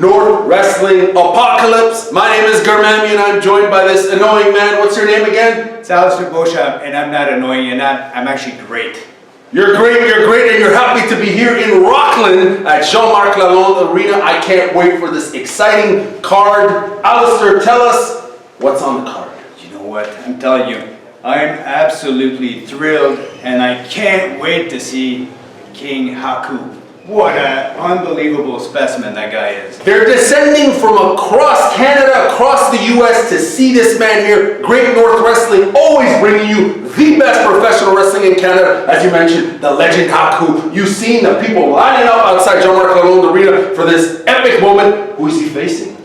North Wrestling Apocalypse. My name is GARMAMIE and I'm joined by this annoying man. What's your name again? It's BEAUCHAMP, and I'm not annoying, and I'm actually great. You're great, and you're happy to be here in Rockland at Jean-Marc Lalonde Arena. I can't wait for this exciting card. LLISTER, tell us what's on the card. You know what? I'm telling you, I'm absolutely thrilled, and I can't wait to see King Haku. What an unbelievable specimen that guy is. They're descending from across Canada, across the US to see this man here. Great North Wrestling, always bringing you the best professional wrestling in Canada. As you mentioned, the legend Haku. You've seen the people lining up outside Jean-Marc Lalonde Arena for this epic moment. Who is he facing?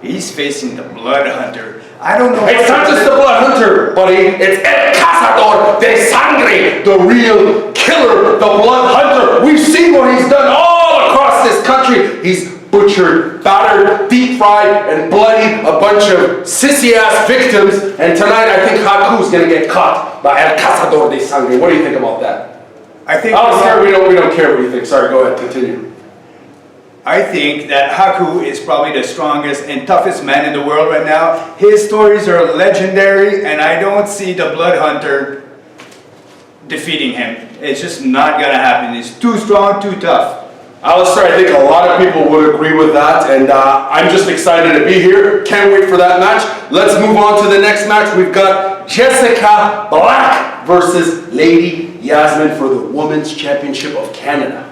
He's facing the Blood Hunter. I don't know. It's not just the Blood Hunter, buddy. It's El Cazador de Sangre, the real killer, the Blood Hunter. We've seen what he's done all across this country. He's butchered, battered, deep fried, and bloodied a bunch of sissy-ass victims. And tonight, I think Haku's gonna get caught by El Cazador de Sangre. What do you think about that? I think. Oh, sorry, we don't care what you think. Sorry, go ahead, continue. I think that Haku is probably the strongest and toughest man in the world right now. His stories are legendary, and I don't see the Blood Hunter defeating him. It's just not gonna happen. He's too strong, too tough. LLISTER, I think a lot of people would agree with that, and I'm just excited to be here. Can't wait for that match. Let's move on to the next match. We've got Jessika Black versus Lady Yasmine for the Women's Championship of Canada.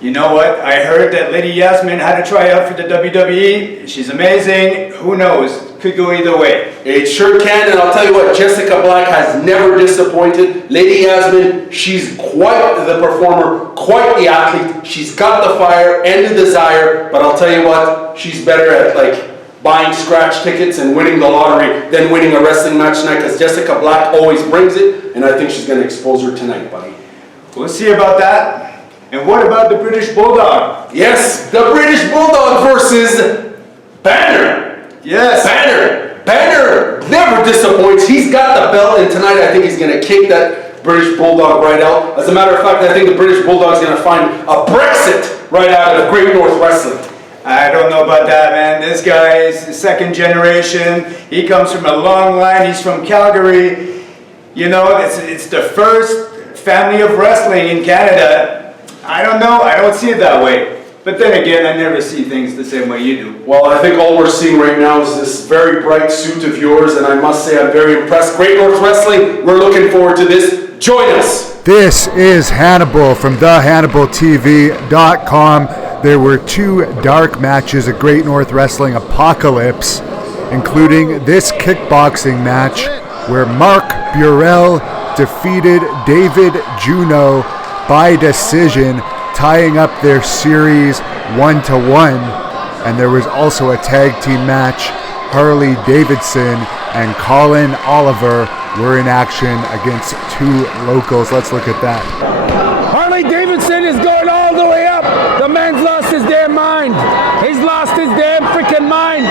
You know what? I heard that Lady Yasmine had a tryout for the WWE. She's amazing. Who knows? Could go either way. It sure can, and I'll tell you what, Jessika Black has never disappointed. Lady Yasmine, she's quite the performer, quite the athlete. She's got the fire and the desire, but I'll tell you what, she's better at buying scratch tickets and winning the lottery than winning a wrestling match tonight, because Jessika Black always brings it, and I think she's going to expose her tonight, buddy. We'll see about that. And what about the British Bulldog? Yes, the British Bulldog versus Banner. Yes. Banner never disappoints. He's got the belt, and tonight I think he's going to kick that British Bulldog right out. As a matter of fact, I think the British Bulldog is going to find a Brexit right out of Great North Wrestling. I don't know about that, man. This guy is the second generation. He comes from a long line. He's from Calgary. You know, it's the first family of wrestling in Canada. I don't know. I don't see it that way. But then again, I never see things the same way you do. Well, I think all we're seeing right now is this very bright suit of yours, and I must say I'm very impressed. Great North Wrestling, we're looking forward to this. Join us. This is Hannibal from thehannibaltv.com. There were two dark matches at Great North Wrestling Apocalypse, including this kickboxing match where Marc BURELL defeated David JUNEAU by decision, tying up their series 1-1. And there was also a tag team match. HARLEY Davidson and COLIN Oliver were in action against two locals. Let's look at that. HARLEY Davidson is going all the way up. The man's lost his damn mind. He's lost his damn freaking mind.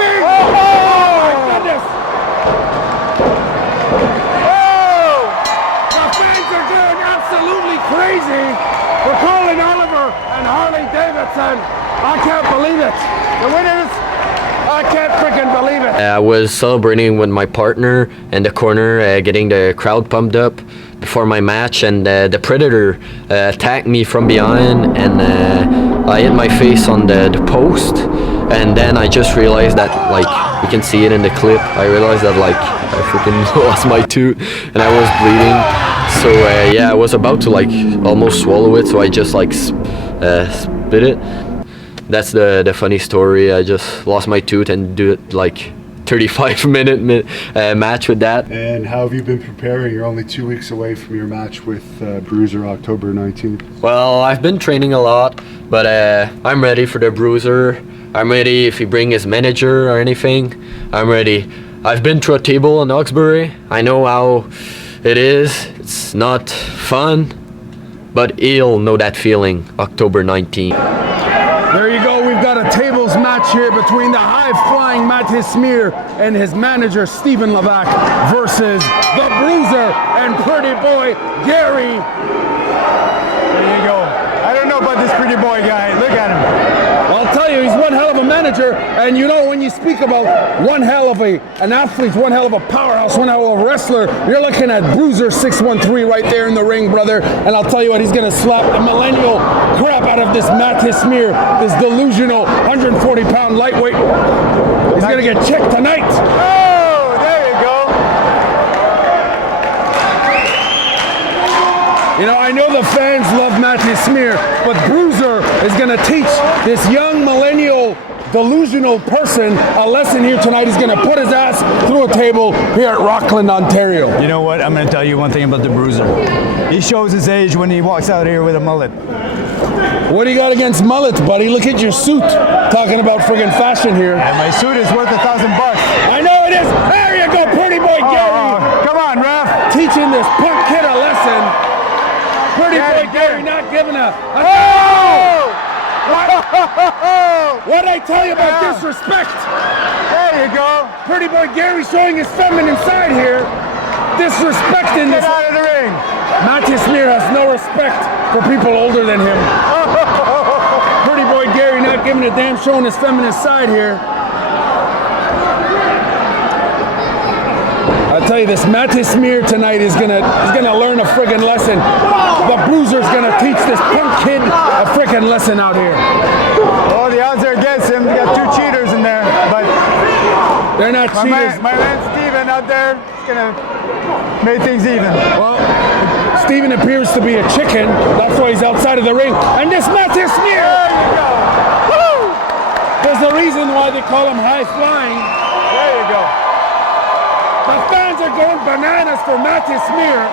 Big. Oh, my goodness. Crazy for COLIN Oliver and HARLEY Davidson. I can't believe it. The winners, I can't freaking believe it. I was celebrating with my partner in the corner, getting the crowd pumped up before my match, and the Predator attacked me from behind, and I hit my face on the post, and then I just realized that, you can see it in the clip, I realized that I freaking lost my tooth and I was bleeding. So yeah, I was about to almost swallow it, so I just spit it. That's the funny story. I just lost my tooth and do it 35-minute match with that. And how have you been preparing? You're only 2 weeks away from your match with Bruiser, October 19th. Well, I've been training a lot, but I'm ready for the Bruiser. I'm ready if he bring his manager or anything. I'm ready. I've been to a table in Hawkesbury. I know how it is. It's not fun, but he'll know that feeling October 19th. There you go. We've got a tables match here between the high-flying Mathis Myre and his manager Stephen Levac versus the Bruiser and pretty boy Gary. There you go. I don't know about this pretty boy guy. Look at him. tell you, he's one hell of a manager. And you know, when you speak about one hell of an athlete, one hell of a powerhouse, one hell of a wrestler, you're looking at Bruiser 613 right there in the ring, brother. And I'll tell you what, he's gonna slap the millennial crap out of this Mathis Myre, this delusional 140-pound lightweight. He's gonna get checked tonight. Oh, there you go. You know, I know the fans love Mathis Myre, but Bruiser is going to teach this young millennial delusional person a lesson here tonight. He's going to put his ass through a table here at Rockland, Ontario. You know what? I'm going to tell you one thing about the Bruiser. He shows his age when he walks out here with a mullet. What do you got against mullets, buddy? Look at your suit. Talking about friggin' fashion here. And my suit is worth $1,000. I know it is. There you go, pretty boy Gary. Come on, ref. Teaching this punk kid a lesson. Pretty boy Gary not giving a What'd I tell you about disrespect? There you go. Pretty boy Gary showing his feminine side here. Disrespecting this. Get out of the ring. Mathis Myre has no respect for people older than him. Pretty boy Gary not giving a damn, showing his feminine side here. I'll tell you this, Mathis Myre tonight is gonna learn a friggin' lesson. The Bruiser's gonna teach this punk kid a friggin' lesson out here. Oh, the odds are against him. We got two cheaters in there, but they're not cheaters. My man Steven out there is gonna make things even. Well, Steven appears to be a chicken. That's why he's outside of the ring. And this Mathis Myre, there you go. Woo! There's a reason why they call him high flying. There you go. The fans are going bananas for Mathis Myre.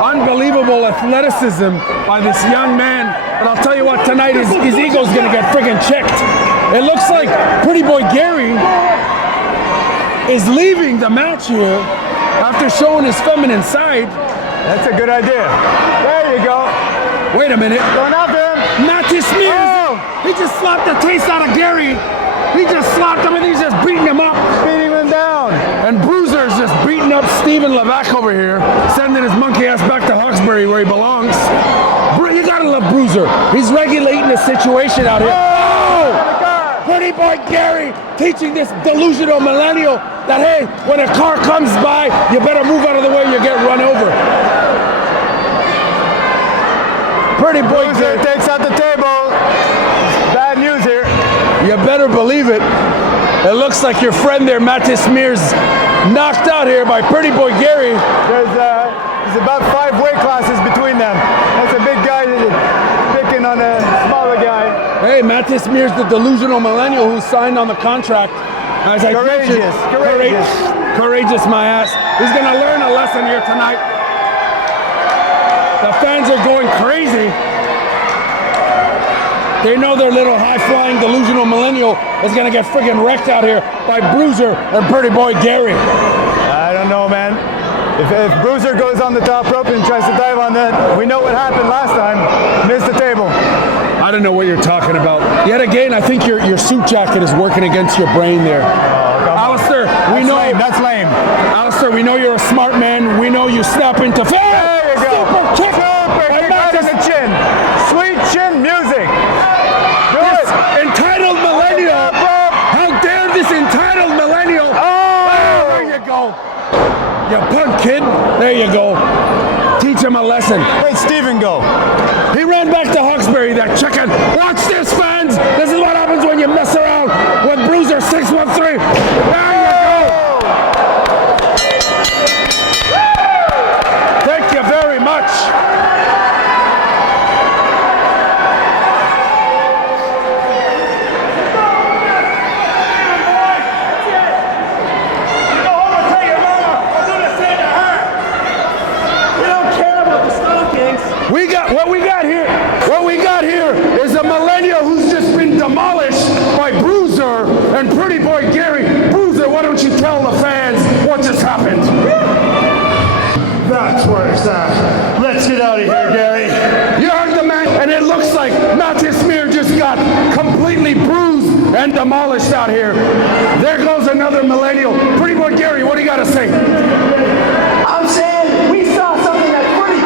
Unbelievable athleticism by this young man. But I'll tell you what, tonight his ego's gonna get friggin' checked. It looks like Pretty Boy Gary is leaving the match here after showing his feminine side. That's a good idea. There you go. Wait a minute. Going after him. Mathis Myre, he just slapped the taste out of Gary. He just slapped him and he's just beating him up. Beating him down. And Bruiser's just beating up Stephen Levac over here, sending his monkey ass back to Hawkesbury where he belongs. You gotta love Bruiser. He's regulating the situation out here. Oh! Pretty boy Gary teaching this delusional millennial that, hey, when a car comes by, you better move out of the way, you get run over. Pretty boy Bruiser Gary takes out the table. Bad news here. You better believe it. It looks like your friend there, Mathis Myre's knocked out here by Pretty Boy Gary. There's about 5 weight classes between them. That's a big guy picking on a smaller guy. Hey, Mathis Myre's the delusional millennial who signed on the contract. As I Courageous. Courageous, my ass. He's gonna learn a lesson here tonight. The fans are going crazy. They know their little high-flying delusional millennial is gonna get friggin' wrecked out here by Bruiser and Pretty Boy Gary. I don't know, man. If Bruiser goes on the top rope and tries to dive on that, we know what happened last time. Missed the table. I don't know what you're talking about. Yet again, I think your suit jacket is working against your brain there. Alistair, we know that's lame. Alistair, we know you're a smart man. We know you snap into There you go. Super kick. Super kick right in the chin. Sweet chin music. Entitled millennial. How dare this entitled millennial? Oh, there you go. You punk kid. There you go. Teach him a lesson. Where'd Steven go? He ran back to Hawkesbury, that chicken. Watch this, fans. This is what happens when you mess around with Bruiser 613. There you go. Thank you very much. What we got here is a millennial who's just been demolished by Bruiser and Pretty Boy Gary. Bruiser, why don't you tell the fans what just happened? That's where it's at. Let's get out of here, Gary. You heard the man, and it looks like Mathis Myre just got completely bruised and demolished out here. There goes another millennial. Pretty Boy Gary, what do you got to say? I'm saying we saw something that's pretty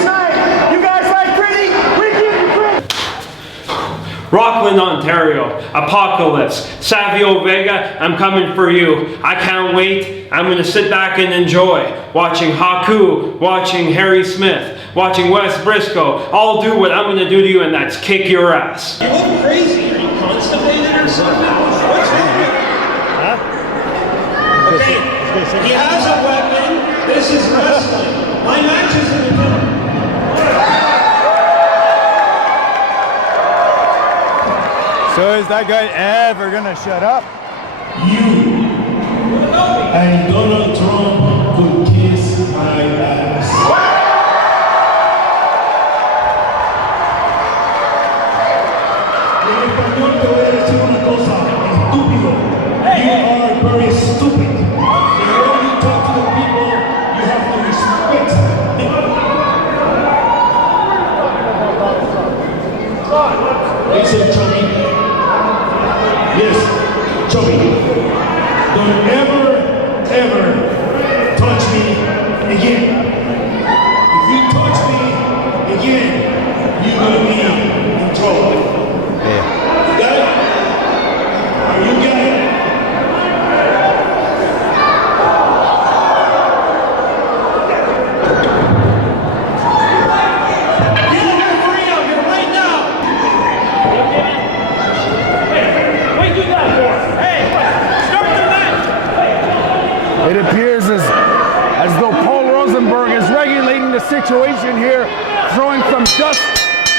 tonight. You guys like pretty? We give you pretty. Rockland, Ontario, Apocalypse, Savio, Vega, I'm coming for you. I can't wait. I'm going to sit back and enjoy watching Haku, watching Harry Smith, watching Wes Brisco. I'll do what I'm going to do to you, and that's kick your ass. You look crazy. Are you constipated or something? What's wrong? Huh? Okay, he has a weapon. This is wrestling. My match is in the middle. So is that guy ever gonna shut up? You and Donald Trump could kiss my ass. En español te voy a decir una cosa, estúpido. You are very stupid. And when you talk to the people, you have to respect them. Listen, Chubby. Yes, Chubby. Don't ever touch me again. If you touch me again, you're gonna be in trouble. You got it? Are you got it? Get a referee out here right now! Hey, what you do that for? Hey, start the match! It appears as though Paul Rosenberg is regulating the situation here, throwing some dust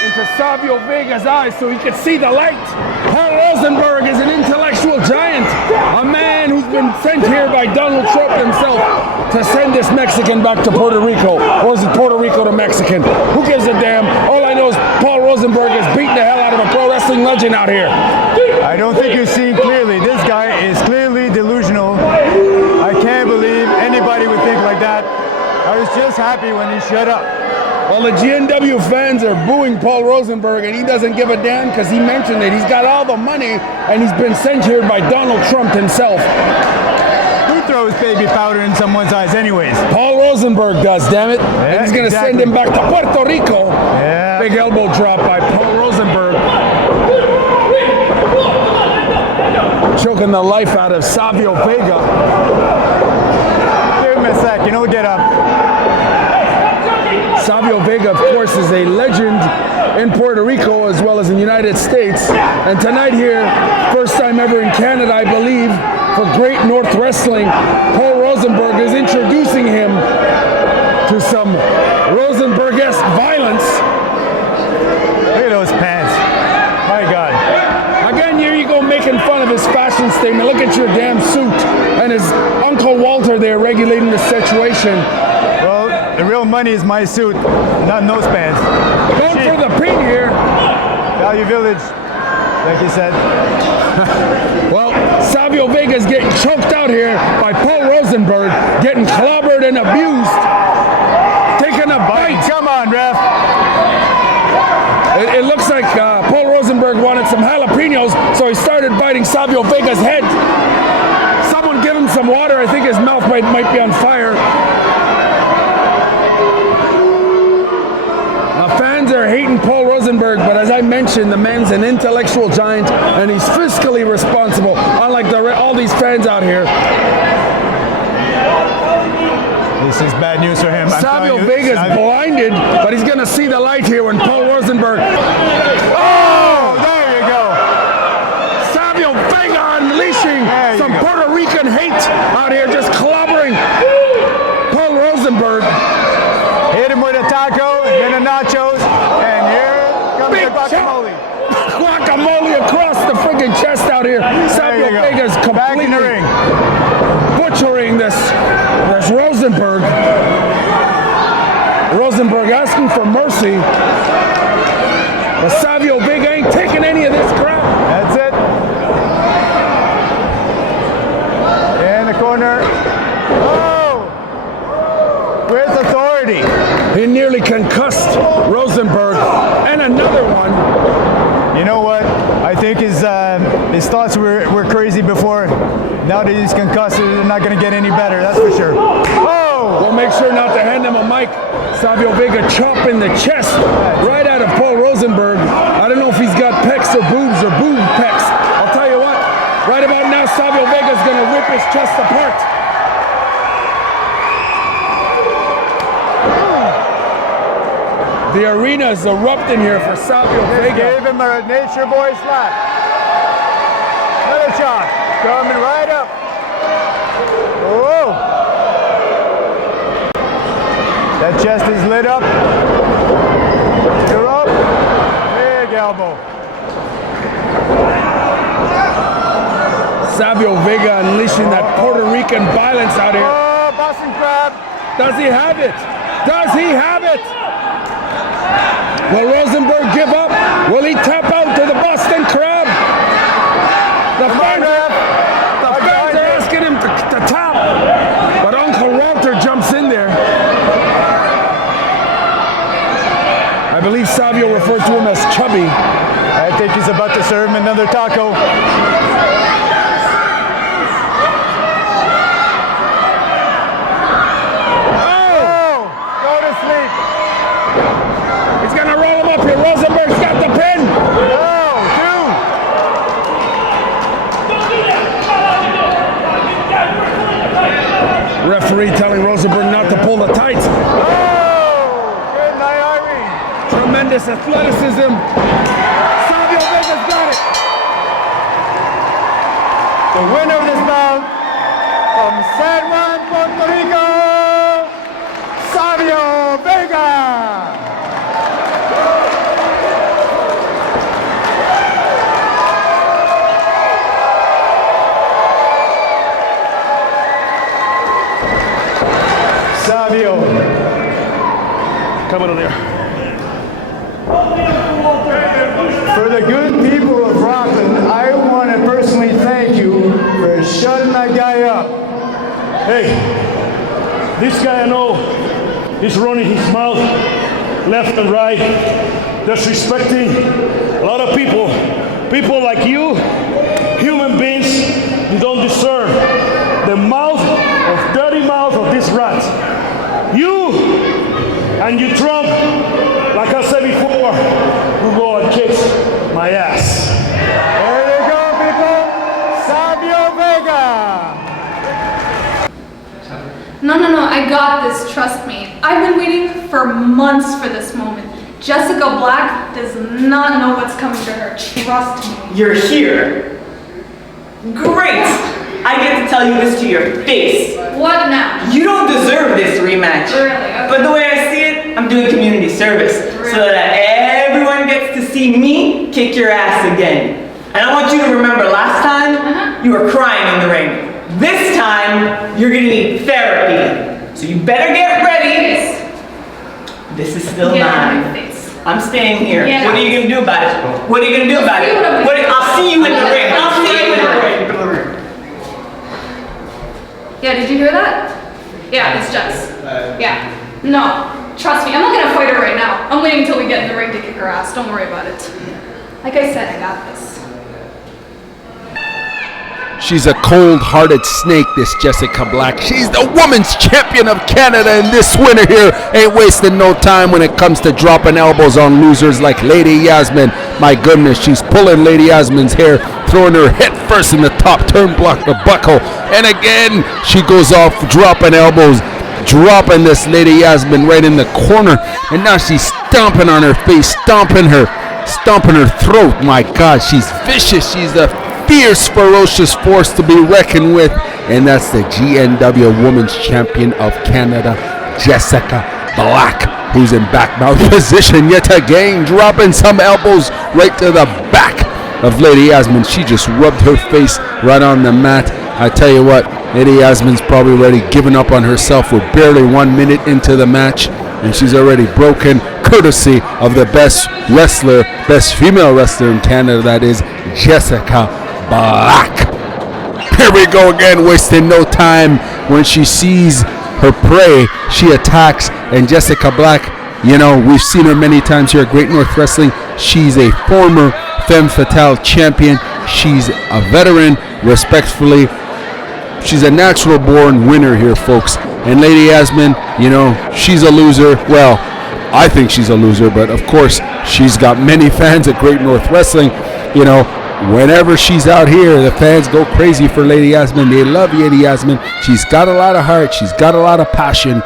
into Savio Vega's eyes so he could see the light. Paul Rosenberg is an intellectual giant, a man who's been sent here by Donald Trump himself to send this Mexican back to Puerto Rico. Or is it Puerto Rico to Mexican? Who gives a damn? All I know is Paul Rosenberg is beating the hell out of a pro wrestling legend out here. I don't think you're seeing clearly. This guy is clearly delusional. I can't believe anybody would think like that. I was just happy when he shut up. Well, the GNW fans are booing Paul Rosenberg, and he doesn't give a damn because he mentioned it. He's got all the money, and he's been sent here by Donald Trump himself. Who throws baby powder in someone's eyes anyways? Paul Rosenberg does, damn it. Yeah, And he's going to send him back to Puerto Rico. Yeah. Big elbow drop by Paul Rosenberg. Choking the life out of Savio Vega. Give him a sec, you know, get up. Savio Vega, of course, is a legend in Puerto Rico as well as in the United States. And tonight here, first time ever in Canada, I believe, for Great North Wrestling, Paul Rosenberg is introducing him to some Rosenberg-esque violence. Look at those pants. My God. Again, here you go making fun of his fashion statement. Look at your damn suit. And his Uncle Walter there regulating the situation. Well, the real money is my suit, not nose pants. Going for the pin here. Value Village, like you said. Well, Savio Vega is getting choked out here by Paul Rosenberg, getting clobbered and abused, taking a bite. Come on, ref. It looks like Paul Rosenberg wanted some jalapenos, so he started biting Savio Vega's head. Someone give him some water. I think his mouth might be on fire. Fans are hating Paul Rosenberg, but as I mentioned, the man's an intellectual giant and he's fiscally responsible, unlike all these fans out here. This is bad news for him. Savio Vega's blinded, but he's going to see the light here when Paul Rosenberg... Oh, there you go. Savio Vega unleashing some Puerto Rican hate out here, just clobbering Paul Rosenberg. Hit him with a taco, then a nachos, and here comes the guacamole. Guacamole across the friggin' chest out here. Savio Vega's completely in the ring. Butchering this Rosenberg. Rosenberg asking for mercy. But Savio Vega ain't taking any of this crap. That's it. In the corner. Oh! Where's authority? He nearly concussed Rosenberg. And another one. You know what? I think his thoughts were crazy before. Now that he's concussed, they're not going to get any better, that's for sure. Oh! We'll make sure not to hand him a mic. Savio Vega chopping the chest right out of Paul Rosenberg. I I don't know if he's got pecs or boobs or boob pecs. I'll tell you what, right about now, Savio Vega's gonna rip his chest apart. The arena is erupting here for Savio Vega. Gave him a nature boy slap. Another shot. Coming right up. Whoa. That chest is lit up. You're up. Big elbow. Savio Vega unleashing that Puerto Rican violence out here. Oh, Boston Crab. Does he have it? Does he have it? Will Rosenberg give up? Will he tap out to the Boston Crab? The fans are asking him to tap, but Uncle Walter jumps in there. I believe Savio referred to him as chubby. I think he's about to serve him another taco. Rosenberg's got the pin. Referee telling Rosenberg not to pull the tights. Oh, good night, Irene. Tremendous athleticism. Savio Vega's got it. The winner of this bout from San Juan, Puerto Rico, Savio Vega. Savio. Coming on there. For the good people of Rockland, I want to personally thank you for shutting that guy up. Hey, this guy I know is running his mouth left and right, disrespecting a lot of people. People like you, human beings, you don't deserve the mouth of dirty mouth of this rat. You and you Trump, like I said before, will go and kick my ass. There you go, people. Savio Vega. No, I got this, trust me. I've been waiting for months for this moment. Jessika Black does not know what's coming to her, trust me. You're here. Great! I get to tell you this to your face. What now? You don't deserve this rematch. Really? Okay. But the way I see it, I'm doing community service Really? so that everyone gets to see me kick your ass again. And I want you to remember last time you were crying in the ring. This time you're gonna need therapy. So you better get ready. This is still Get out of my mine. face. I'm staying here. Get What out. are you gonna do about it? What are you gonna do about it? I'll see you in the ring. I'll see you in the ring. Yeah, did you hear that? Yeah, it's Jess. Yeah. No, trust me, I'm not gonna fight her right now. I'm waiting until we get in the ring to kick her ass. Don't worry about it. Like I said, I got this. She's a cold-hearted snake, this Jessika Black. She's the women's champion of Canada, and this winner here ain't wasting no time when it comes to dropping elbows on losers like Lady Yasmine. My goodness, she's pulling Lady Yasmine's hair, throwing her head first in the top turnbuckle, and again, she goes off dropping elbows, dropping this Lady Yasmine right in the corner, and now she's stomping on her face, stomping her throat. My God, she's vicious. She's a fierce, ferocious force to be reckoned with, and that's the GNW Women's Champion of Canada, Jessika Black, who's in back mount position yet again, dropping some elbows right to the back of Lady Yasmine. She just rubbed her face right on the mat. I tell you what, Lady Yasmine's probably already given up on herself. We're barely 1 minute into the match, and she's already broken, courtesy of the best female wrestler in Canada, that is Jessika Black. Here we go again, wasting no time. When she sees her prey, she attacks, and Jessika Black, you know, we've seen her many times here at Great North Wrestling. She's a former Femme Fatale champion. She's a veteran, respectfully. She's a natural born winner here, folks. And Lady Yasmine, you know, she's a loser. Well, I think she's a loser, but of course, She's got many fans at Great North Wrestling. You know, whenever she's out here, the fans go crazy for Lady Yasmine. They love Lady Yasmine. She's got a lot of heart. She's got a lot of passion.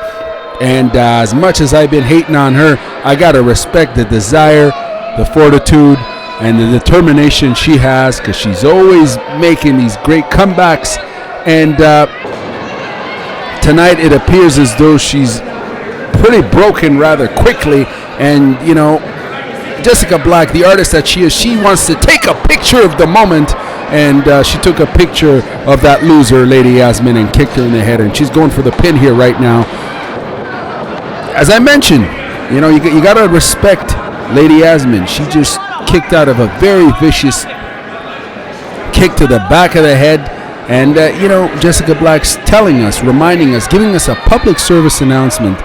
And as much as I've been hating on her, I got to respect the desire, the fortitude, and the determination she has, because she's always making these great comebacks. And tonight it appears as though she's pretty broken rather quickly. And, you know, Jessika Black, the artist that she is, she wants to take a picture of the moment. And she took a picture of that loser, Lady Yasmine, and kicked her in the head. And she's going for the pin here right now. As I mentioned, you know, you got to respect Lady Yasmine. She just kicked out of a very vicious kick to the back of the head. And, you know, Jessika Black's telling us, reminding us, giving us a public service announcement,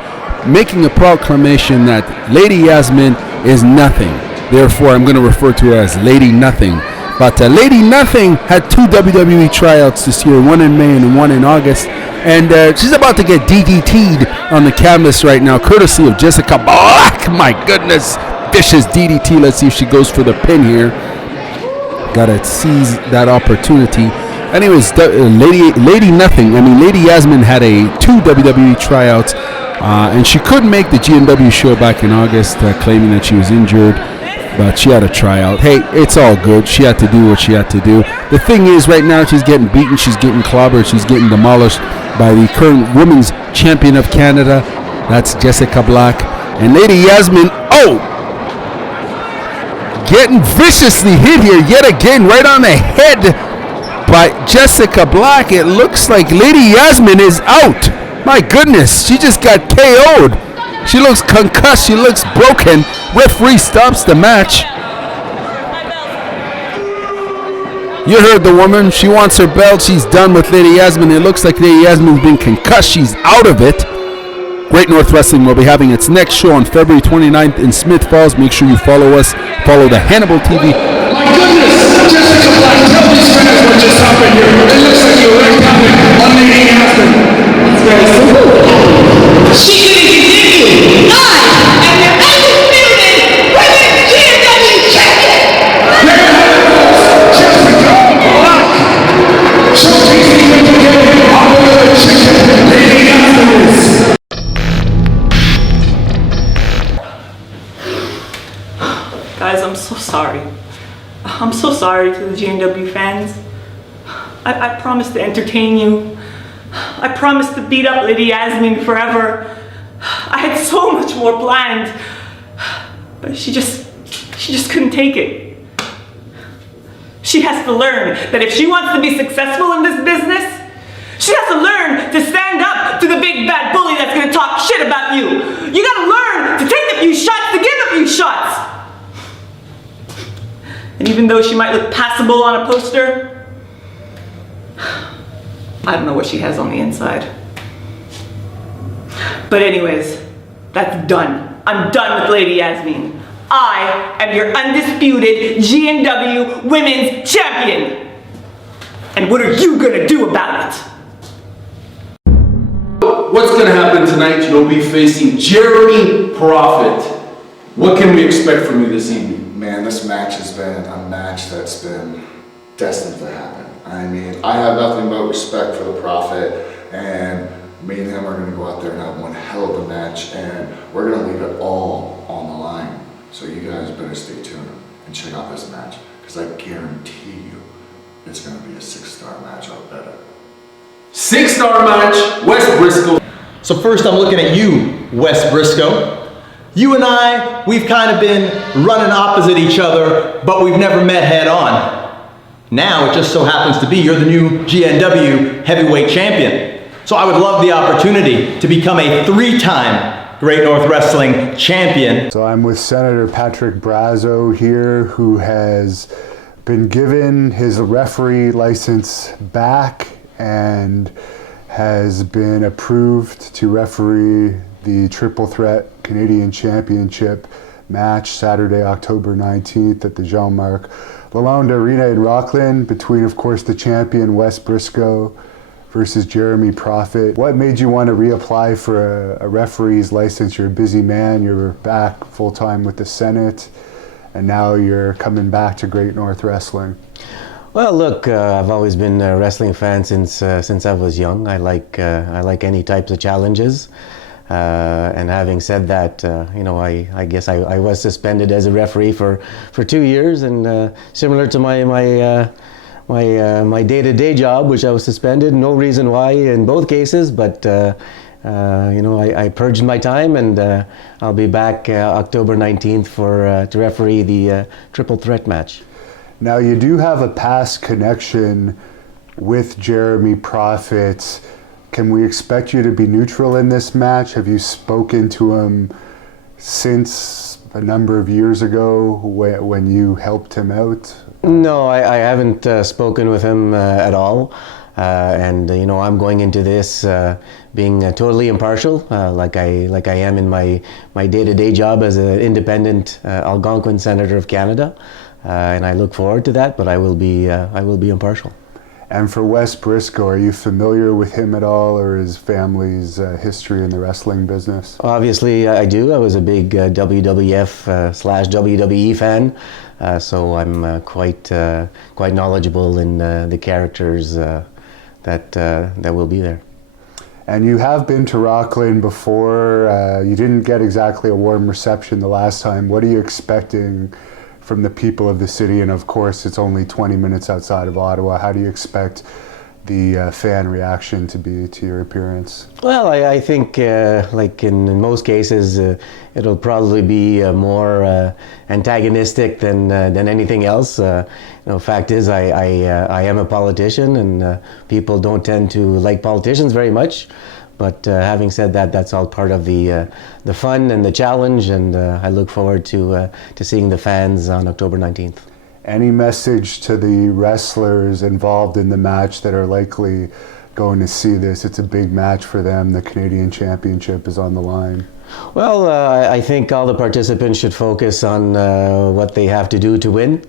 making a proclamation that Lady Yasmine is nothing. Therefore, I'm going to refer to her as Lady Nothing. But Lady Nothing had 2 WWE tryouts this year, one in May and one in August. And she's about to get DDT'd on the canvas right now, courtesy of Jessika Black. My goodness, vicious DDT. Let's see if she goes for the pin here. Gotta seize that opportunity. Anyways, Lady Nothing. I mean, Lady Yasmine had 2 WWE tryouts, and she couldn't make the GNW show back in August, claiming that she was injured. But she had a tryout. Hey, it's all good. She had to do what she had to do. The thing is, right now, she's getting beaten. She's getting clobbered. She's getting demolished by the current women's champion of Canada. That's Jessika Black. And Lady Yasmine, getting viciously hit here yet again, right on the head by Jessika Black. It looks like Lady Yasmine is out. My goodness, she just got KO'd. She looks concussed. She looks broken. Referee stops the match. You heard the woman. She wants her belt. She's done with Lady Yasmine. It looks like Lady Yasmine's been concussed. She's out of it. Great North Wrestling will be having its next show on February 29th in Smith Falls. Make sure you follow us. Follow the Hannibal TV. My goodness, Jessika Black, tell these fans what just happened here. It looks like you wrecked havoc on Lady Yasmine. It's very simple. She didn't continue. I am your undisputed women's GNW champion. There you have it, folks. Jessika Black. Showcasing once again how good a chicken Lady Yasmine is. Guys, I'm so sorry. I'm so sorry to the GNW fans. I promised to entertain you. I promised to beat up Lady Yasmine forever. I had so much more planned. But she just couldn't take it. She has to learn that if she wants to be successful in this business, she has to learn to stand up to the big bad bully that's gonna talk shit about you. You gotta learn to take a few shots to give a few shots. And even though she might look passable on a poster, I don't know what she has on the inside. But anyways, that's done. I'm done with Lady Yasmine. I am your undisputed GNW Women's Champion. And what are you gonna do about it? What's going to happen tonight? You'll be facing Jeremy Prophet. What can we expect from you this evening? Man, this match has been a match that's been destined to happen. I mean, I have nothing but respect for the Prophet, and me and him are going to go out there and have one hell of a match, and we're going to leave it all on the line. So you guys better stay tuned and check out this match, because I guarantee you it's going to be a 6-star match or better. 6-star match, West Brisco. So first I'm looking at you, West Brisco. You and I, we've kind of been running opposite each other, but we've never met head on. Now it just so happens to be you're the new GNW heavyweight champion. So I would love the opportunity to become a 3-time Great North Wrestling champion. So I'm with Senator Patrick Brazeau here, who has been given his referee license back and has been approved to referee the Triple Threat Canadian Championship match Saturday, October 19th at the Jean-Marc Lalonde Arena in Rockland between, of course, the champion West Brisco versus Jeremy Prophet. What made you want to reapply for a referee's license? You're a busy man, you're back full-time with the Senate, and now you're coming back to Great North Wrestling. Well, look, I've always been a wrestling fan since I was young. I like any types of challenges. And having said that, you know, I guess I was suspended as a referee for 2 years, and similar to my day-to-day job, which I was suspended. No reason why in both cases, but you know, I purged my time, and I'll be back October 19th to referee the triple threat match. Now, you do have a past connection with Jeremy Prophet. Can we expect you to be neutral in this match? Have you spoken to him since a number of years ago when you helped him out? No, I haven't spoken with him at all. And you know, I'm going into this being totally impartial, like I am in my day-to-day job as an independent Algonquin Senator of Canada. And I look forward to that, but I will be impartial. And for Wes Brisco, are you familiar with him at all, or his family's history in the wrestling business? Obviously, I do. I was a big WWF/WWE fan, so I'm quite knowledgeable in the characters that will be there. And you have been to Rockland before. You didn't get exactly a warm reception the last time. What are you expecting from the people of the city? And of course, it's only 20 minutes outside of Ottawa. How do you expect the fan reaction to be to your appearance? Well, I think, like in most cases, it'll probably be more antagonistic than anything else. You know, fact is, I am a politician, and people don't tend to like politicians very much. But having said that, that's all part of the fun and the challenge, and I look forward to seeing the fans on October 19th. Any message to the wrestlers involved in the match that are likely going to see this? It's a big match for them. The Canadian Championship is on the line. Well, I think all the participants should focus on what they have to do to win.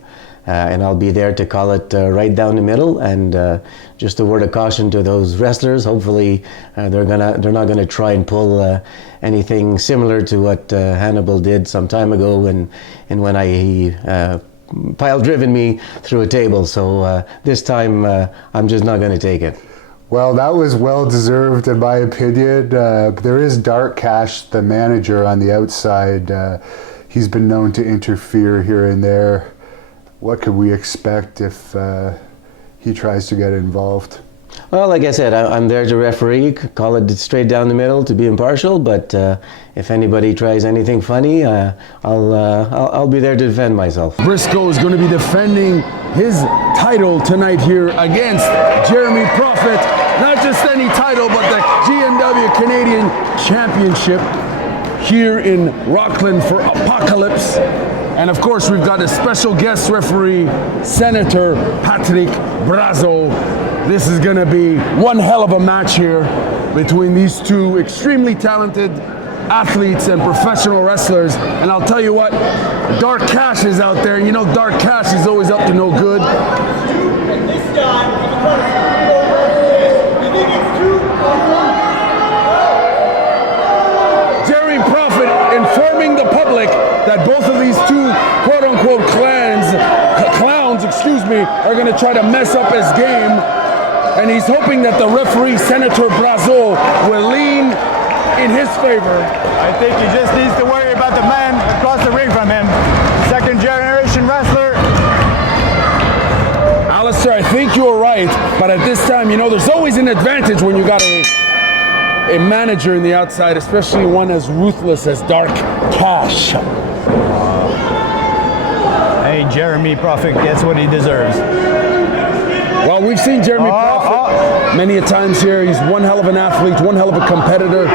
And I'll be there to call it right down the middle. And just a word of caution to those wrestlers. Hopefully, they're not gonna try and pull anything similar to what Hannibal did some time ago, and when he pile-driven me through a table. So this time, I'm just not gonna take it. Well, that was well-deserved in my opinion. There is Dark Cash, the manager on the outside. He's been known to interfere here and there. What could we expect if he tries to get involved? Well, like I said, I'm there to referee, call it straight down the middle to be impartial, but if anybody tries anything funny, I'll be there to defend myself. Brisco is going to be defending his title tonight here against Jeremy Prophet. Not just any title, but the GNW Canadian Championship here in Rockland for Apocalypse. And of course, we've got a special guest referee, Senator Patrick Brazeau. This is gonna be one hell of a match here between these two extremely talented athletes and professional wrestlers. And I'll tell you what, Dark Cash is out there. You know, Dark Cash is always up to no good. And this time, you think it's two? Jeremy Prophet informing the public that both of these two quote-unquote clowns, are gonna try to mess up his game. And he's hoping that the referee, Senator Brazeau, will lean in his favor. I think he just needs to worry about the man across the ring from him. Second generation wrestler. Alistair, I think you're right, but at this time, you know, there's always an advantage when you got a manager in the outside, especially one as ruthless as Dark Cash. Hey, Jeremy Prophet gets what he deserves. Well, we've seen Jeremy Prophet many a times here. He's one hell of an athlete, one hell of a competitor.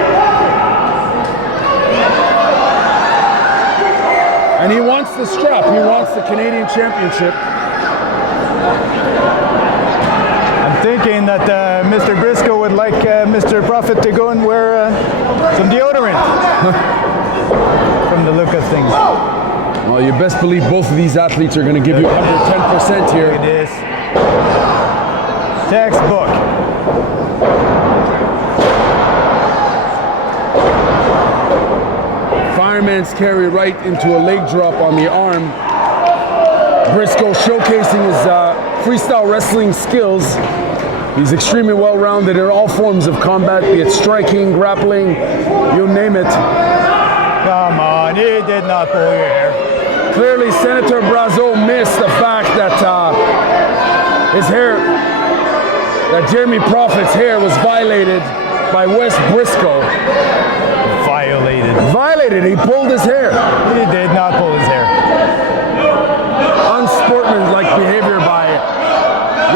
And he wants the strap. He wants the Canadian Championship. I'm thinking that Mr. Brisco would like Mr. Prophet to go and wear some deodorant. From the look of things. Well, you best believe both of these athletes are going to give you 110% here. Look at this. Textbook. Fireman's carry right into a leg drop on the arm. Brisco showcasing his freestyle wrestling skills. He's extremely well-rounded in all forms of combat, be it striking, grappling, you name it. Come on, he did not pull your hair. Clearly, Senator Brazeau missed the fact that his hair, that Jeremy Prophet's hair was violated by Wes Brisco. Violated. Violated, he pulled his hair. He did not pull his hair. Unsportsmanlike behavior by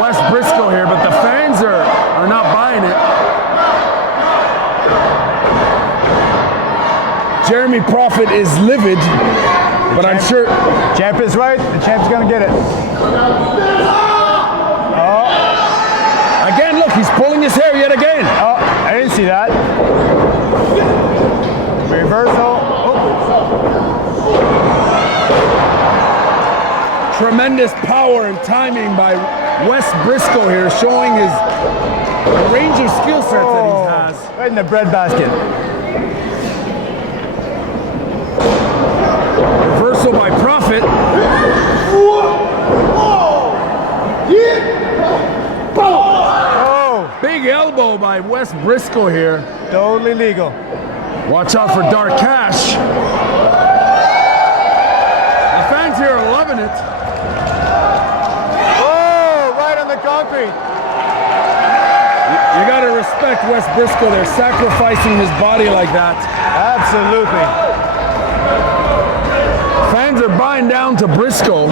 Wes Brisco here, but the fans are not buying it. Jeremy Prophet is livid, but I'm sure... Champ is right, the champ's gonna get it. Oh. Again, look, he's pulling his hair yet again. Oh, I didn't see that. Reversal. Oh. Tremendous power and timing by Wes Brisco here, showing his range of skill sets that he has. Right in the breadbasket. Reversal by Prophet. Oh! Big elbow by Wes Brisco here. Totally legal. Watch out for Dark Cash. The fans here are loving it. Oh, right on the concrete. You gotta respect Wes Brisco. They're sacrificing his body like that. Absolutely. Fans are buying down to Brisco.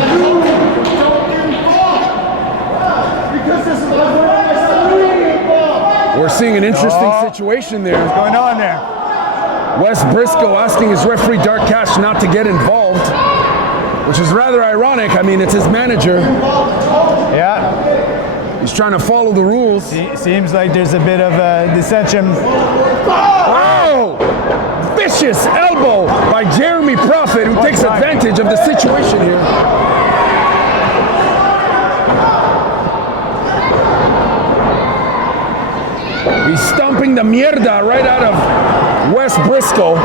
We're seeing an interesting situation there. What's going on there? Wes Brisco asking his referee Dark Cash not to get involved, which is rather ironic. I mean, it's his manager. Yeah. He's trying to follow the rules. Seems like there's a bit of a dissension. Oh! Vicious elbow by Jeremy Prophet, who takes advantage of the situation here. He's stomping the mierda right out of Wes Brisco.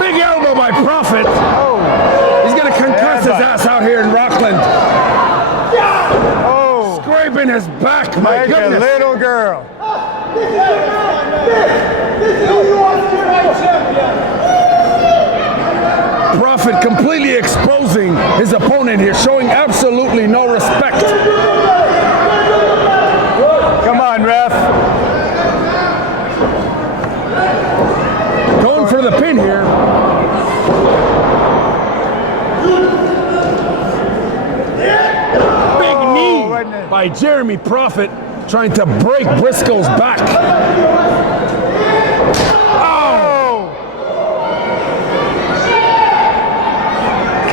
Big elbow by Prophet. He's gonna concuss his ass out here in Rockland. Oh! Scraping his back, my like goodness. a little girl. Prophet completely exposing his opponent here, showing absolutely no respect. Come on, ref. Going for the pin here. Big knee by Jeremy Prophet, trying to break Brisco's back.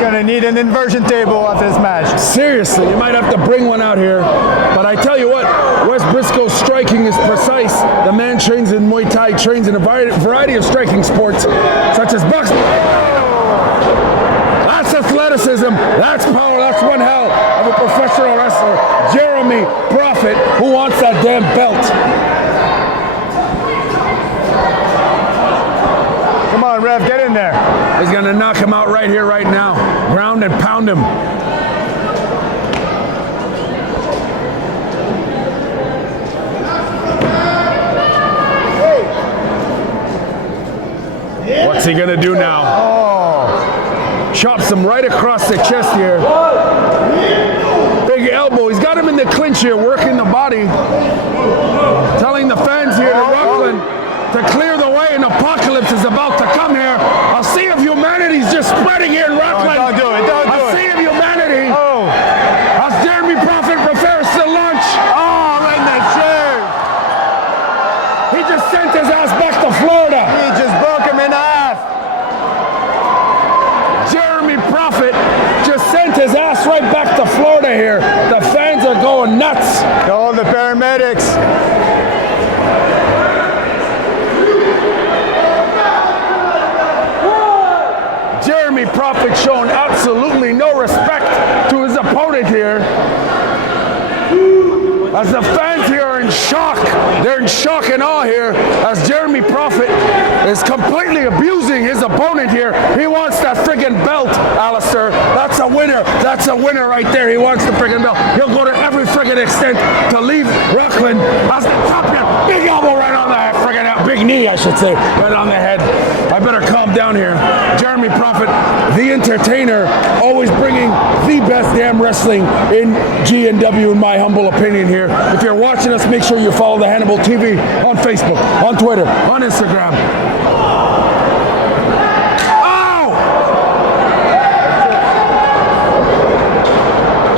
Gonna need an inversion table after this match. Seriously, you might have to bring one out here. But I tell you what, Wes Brisco's striking is precise. The man trains in Muay Thai, trains in a variety of striking sports, such as boxing. That's athleticism, that's power, that's one hell of a professional wrestler. Jeremy Prophet, who wants that damn belt. Come on, ref, get in there. He's gonna knock him out right here, right now. Ground and pound him. What's he gonna do now? Oh. Chops him right across the chest here. Big elbow. He's got him in the clinch here, working the body. Telling the fans here in Rockland to clear the way. An apocalypse is about to come here. A sea of humanity is just spreading here in Rockland. Don't do it, don't do it. A sea of humanity. Oh. As Jeremy Prophet prepares to launch. Oh, right in that chair. He just sent his ass back to Florida. He just broke him in half. Jeremy Prophet just sent his ass right back to Florida here. The fans are going nuts. Call the paramedics. Jeremy Prophet showing absolutely no respect to his opponent here. as the fans here are in shock. They're in shock and awe here as Jeremy Prophet is completely abusing his opponent here. He wants that friggin' belt, Alistair. That's a winner. That's a winner right there. He wants the friggin' belt. He'll go to every friggin' extent to leave Rockland as the champion. Big elbow right on the friggin' big knee, I should say, right on the head. I better calm down here. Jeremy Prophet, the entertainer, always bringing the best damn wrestling in GNW, in my humble opinion here. If you're watching us, make sure you follow the Hannibal TV on Facebook, on Twitter, on Instagram. Oh!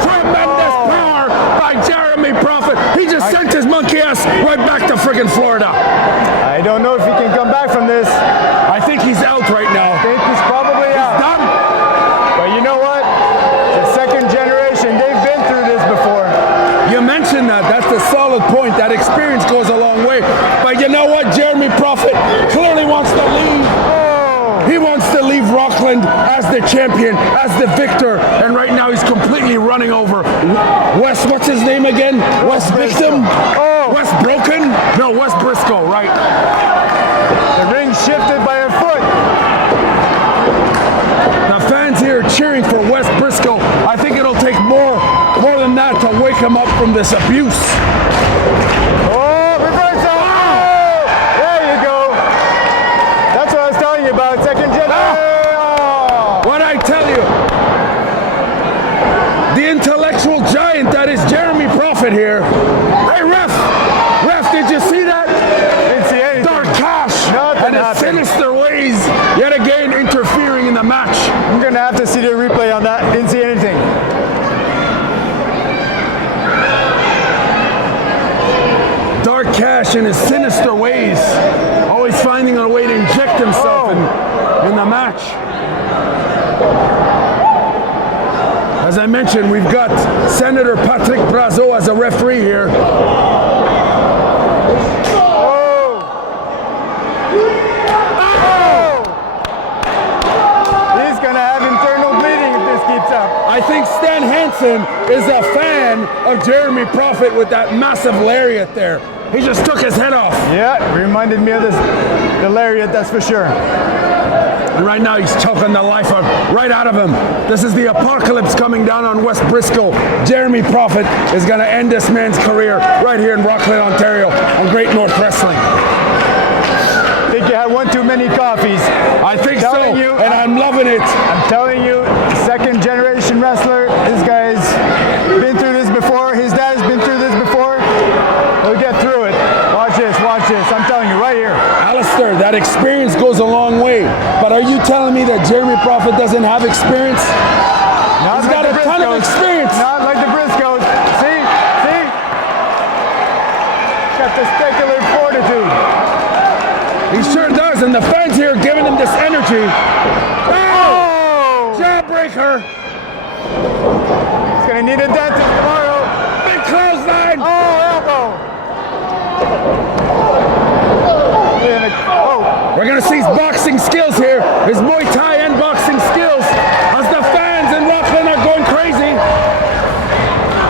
Tremendous power by Jeremy Prophet. He just sent his monkey ass right back to friggin' Florida. I don't know if he can come back from this. I think he's out right now. I think he's probably out. He's done. But you know what? The second generation, they've been through this before. You mentioned that. That's a solid point. That experience goes a long way. But you know what? Jeremy Prophet clearly wants to leave. He wants to leave Rockland as the champion, as the victor. And right now he's completely running over West, what's his name again? West Victim? West Broken? No, West Brisco, right. The ring shifted by a foot. The fans here cheering for West Brisco. I think it'll take more than that to wake him up from this abuse. Oh, reversal! Oh! There you go. That's what I was telling you about. Second gen. Oh! What I tell you, the intellectual giant that is Jeremy Prophet here. Hey, ref, did you see that? Didn't see anything. Dark Cash Nothing and his happened. sinister ways yet again interfering in the match. I'm gonna have to see the replay on that. Didn't see anything. Dark Cash and his sinister ways, always finding a way to inject himself in the match. As I mentioned, we've got Senator Patrick Brazeau as a referee here. He's gonna have internal bleeding if this keeps up. I think Stan Hansen is a fan of Jeremy Prophet with that massive lariat there. He just took his head off. Yeah, reminded me of the lariat, that's for sure. And right now he's choking the life right out of him. This is the apocalypse coming down on West Brisco. Jeremy Prophet is going to end this man's career right here in Rockland, Ontario on Great North Wrestling. I think you had one too many coffees. I think so, and I'm loving it. I'm telling you, second generation wrestler, this guy's been through this before. His dad has been through this before. He'll get through it. Watch this, I'm telling you, right here. Alistair, that experience goes a long way. But are you telling me that Jeremy Prophet doesn't have experience? Not He's like got a ton of experience. Not like the Briscoes. See? Got testicular fortitude. He sure does, and the fans here are giving him this energy. Oh! Jawbreaker! He's gonna need a dentist tomorrow. Big clothesline! Oh, elbow! We're gonna see his boxing skills here, his Muay Thai and boxing skills, as the fans in Rockland are going crazy.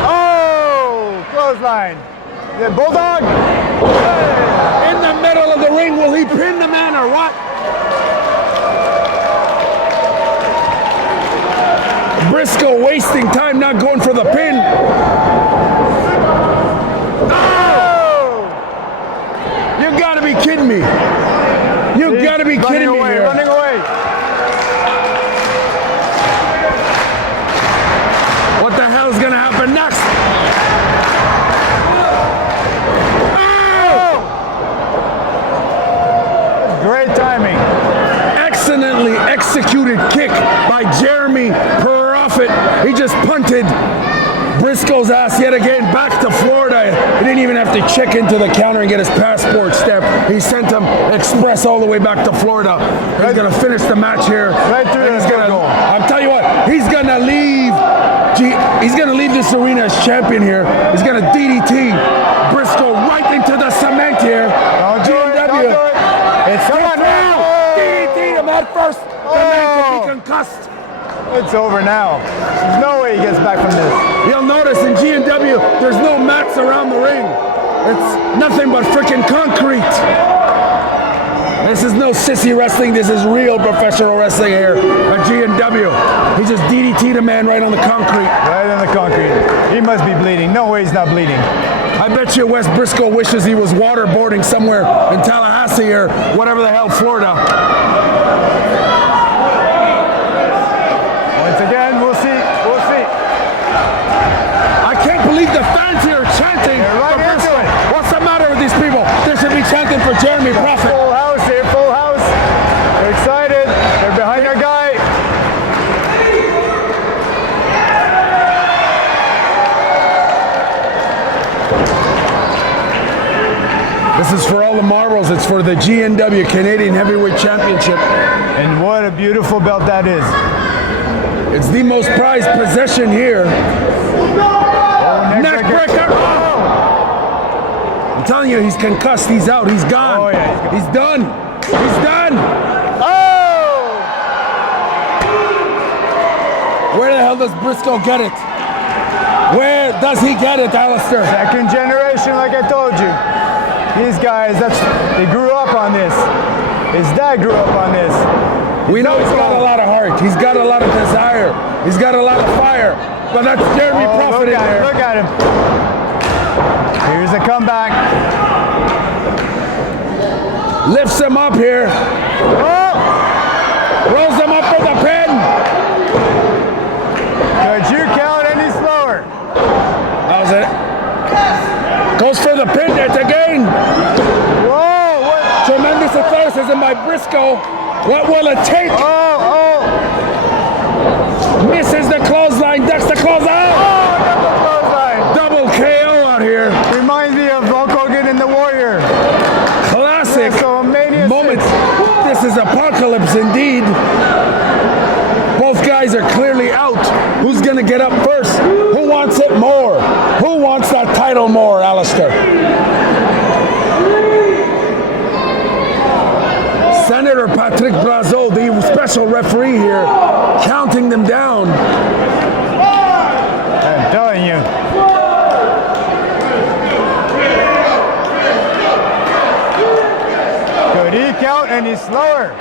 Oh, clothesline. The Bulldog. In the middle of the ring, will he pin the man or what? Brisco wasting time not going for the pin. Oh! You gotta be kidding me. You gotta be kidding me here. Running away. What the hell is gonna happen next? Oh! Great timing. Excellently executed kick by Jeremy Prophet. He just punted Brisco's ass yet again back to Florida. He didn't even have to check into the counter and get his passport stamped. He sent him express all the way back to Florida. He's gonna finish the match here. Right through the goal. I'm telling you what, he's gonna leave. He's gonna leave this arena as champion here. He's gonna DDT Brisco right into the cement here. Don't do it, don't do it. It's Come on now. DDT him head first. The man could be concussed. It's over now. There's no way he gets back from this. You'll notice in GNW, there's no mats around the ring. It's nothing but freaking concrete. This is no sissy wrestling. This is real professional wrestling here at GNW. He just DDT'd a man right on the concrete. Right on the concrete. He must be bleeding. No way he's not bleeding. I bet you Wes Brisco wishes he was waterboarding somewhere in Tallahassee or whatever the hell, Florida. Once again, we'll see. We'll see. I can't believe the fans here are chanting right for into Brisco. it. What's the matter with these people? They should be chanting for Jeremy Prophet. Full house here, full house. They're excited. They're behind our guy. This is for all the marbles. It's for the GNW Canadian Heavyweight Championship. And what a beautiful belt that is. It's the most prized possession here. Neck breaker. Oh. I'm telling you, he's concussed. He's out. He's gone. Oh, yeah, he's done. He's done. Oh! Where the hell does Brisco get it? Where does he get it, Alistair? Second generation, like I told you. These guys, they grew up on this. His dad grew up on this. We know he's got a lot of heart. He's got a lot of desire. He's got a lot of fire. But that's Jeremy Prophet in there. Look at him. Here's a comeback. Lifts him up here. Oh! Rolls him up for the pin. Could you count any slower? That was it. Goes for the pin yet again. Whoa! What? Tremendous athleticism by Brisco. What will it take? Oh! Misses the clothesline, ducks the clothesline. Oh, double KO out here. Reminds me of Hulk Hogan and the Warrior. Classic moments. This is apocalypse indeed. Both guys are clearly out. Who's gonna get up first? Who wants it more? Who wants that title more, Alistair? Senator Patrick Brazeau, the special referee here, counting them down. I'm telling you. Could he count any slower?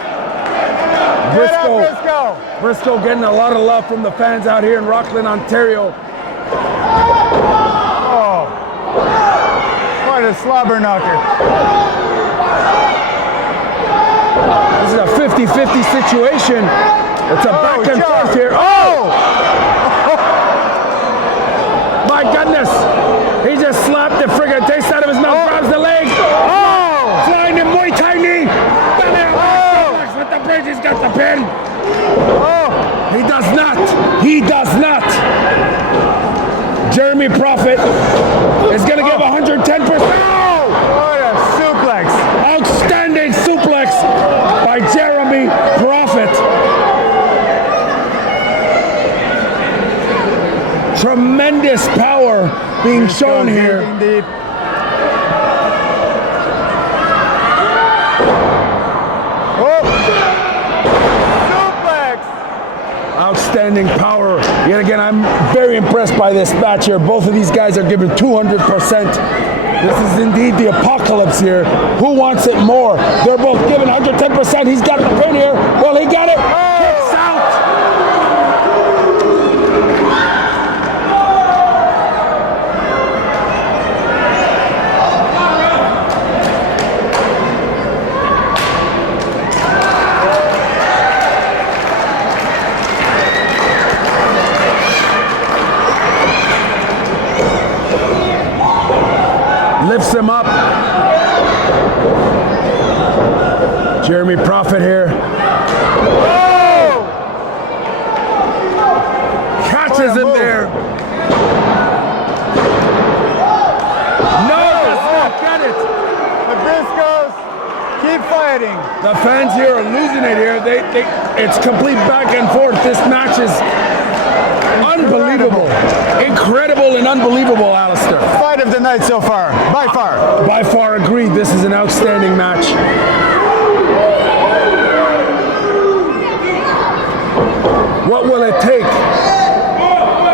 Brisco getting a lot of love from the fans out here in Rockland, Ontario. Oh, what a slobber knocker. This is a 50-50 situation. It's a back and forth here. Oh! My goodness. He just slapped the friggin' taste out of his mouth, grabs the leg. Oh! Flying in Muay Thai knee. With the bridge, he's got the pin. Oh! He does not. He does not. Jeremy Prophet is going to give 110%. Oh! What a suplex. Outstanding suplex by Jeremy Prophet. Tremendous power being shown here. Deep. Oh! Suplex! Outstanding power. Yet again, I'm very impressed by this match here. Both of these guys are giving 200%. This is indeed the apocalypse here. Who wants it more? They're both giving 110%. He's got the pin here. Well, he got it. Kicks out. Lifts him up. Jeremy Prophet here. Oh! Catches him there. No, does not get it. The Briscoes keep fighting. The fans here are losing it here. It's complete back and forth. This match is unbelievable. Incredible and unbelievable, Alistair. Fight of the night so far, by far. By far agreed. This is an outstanding match. What will it take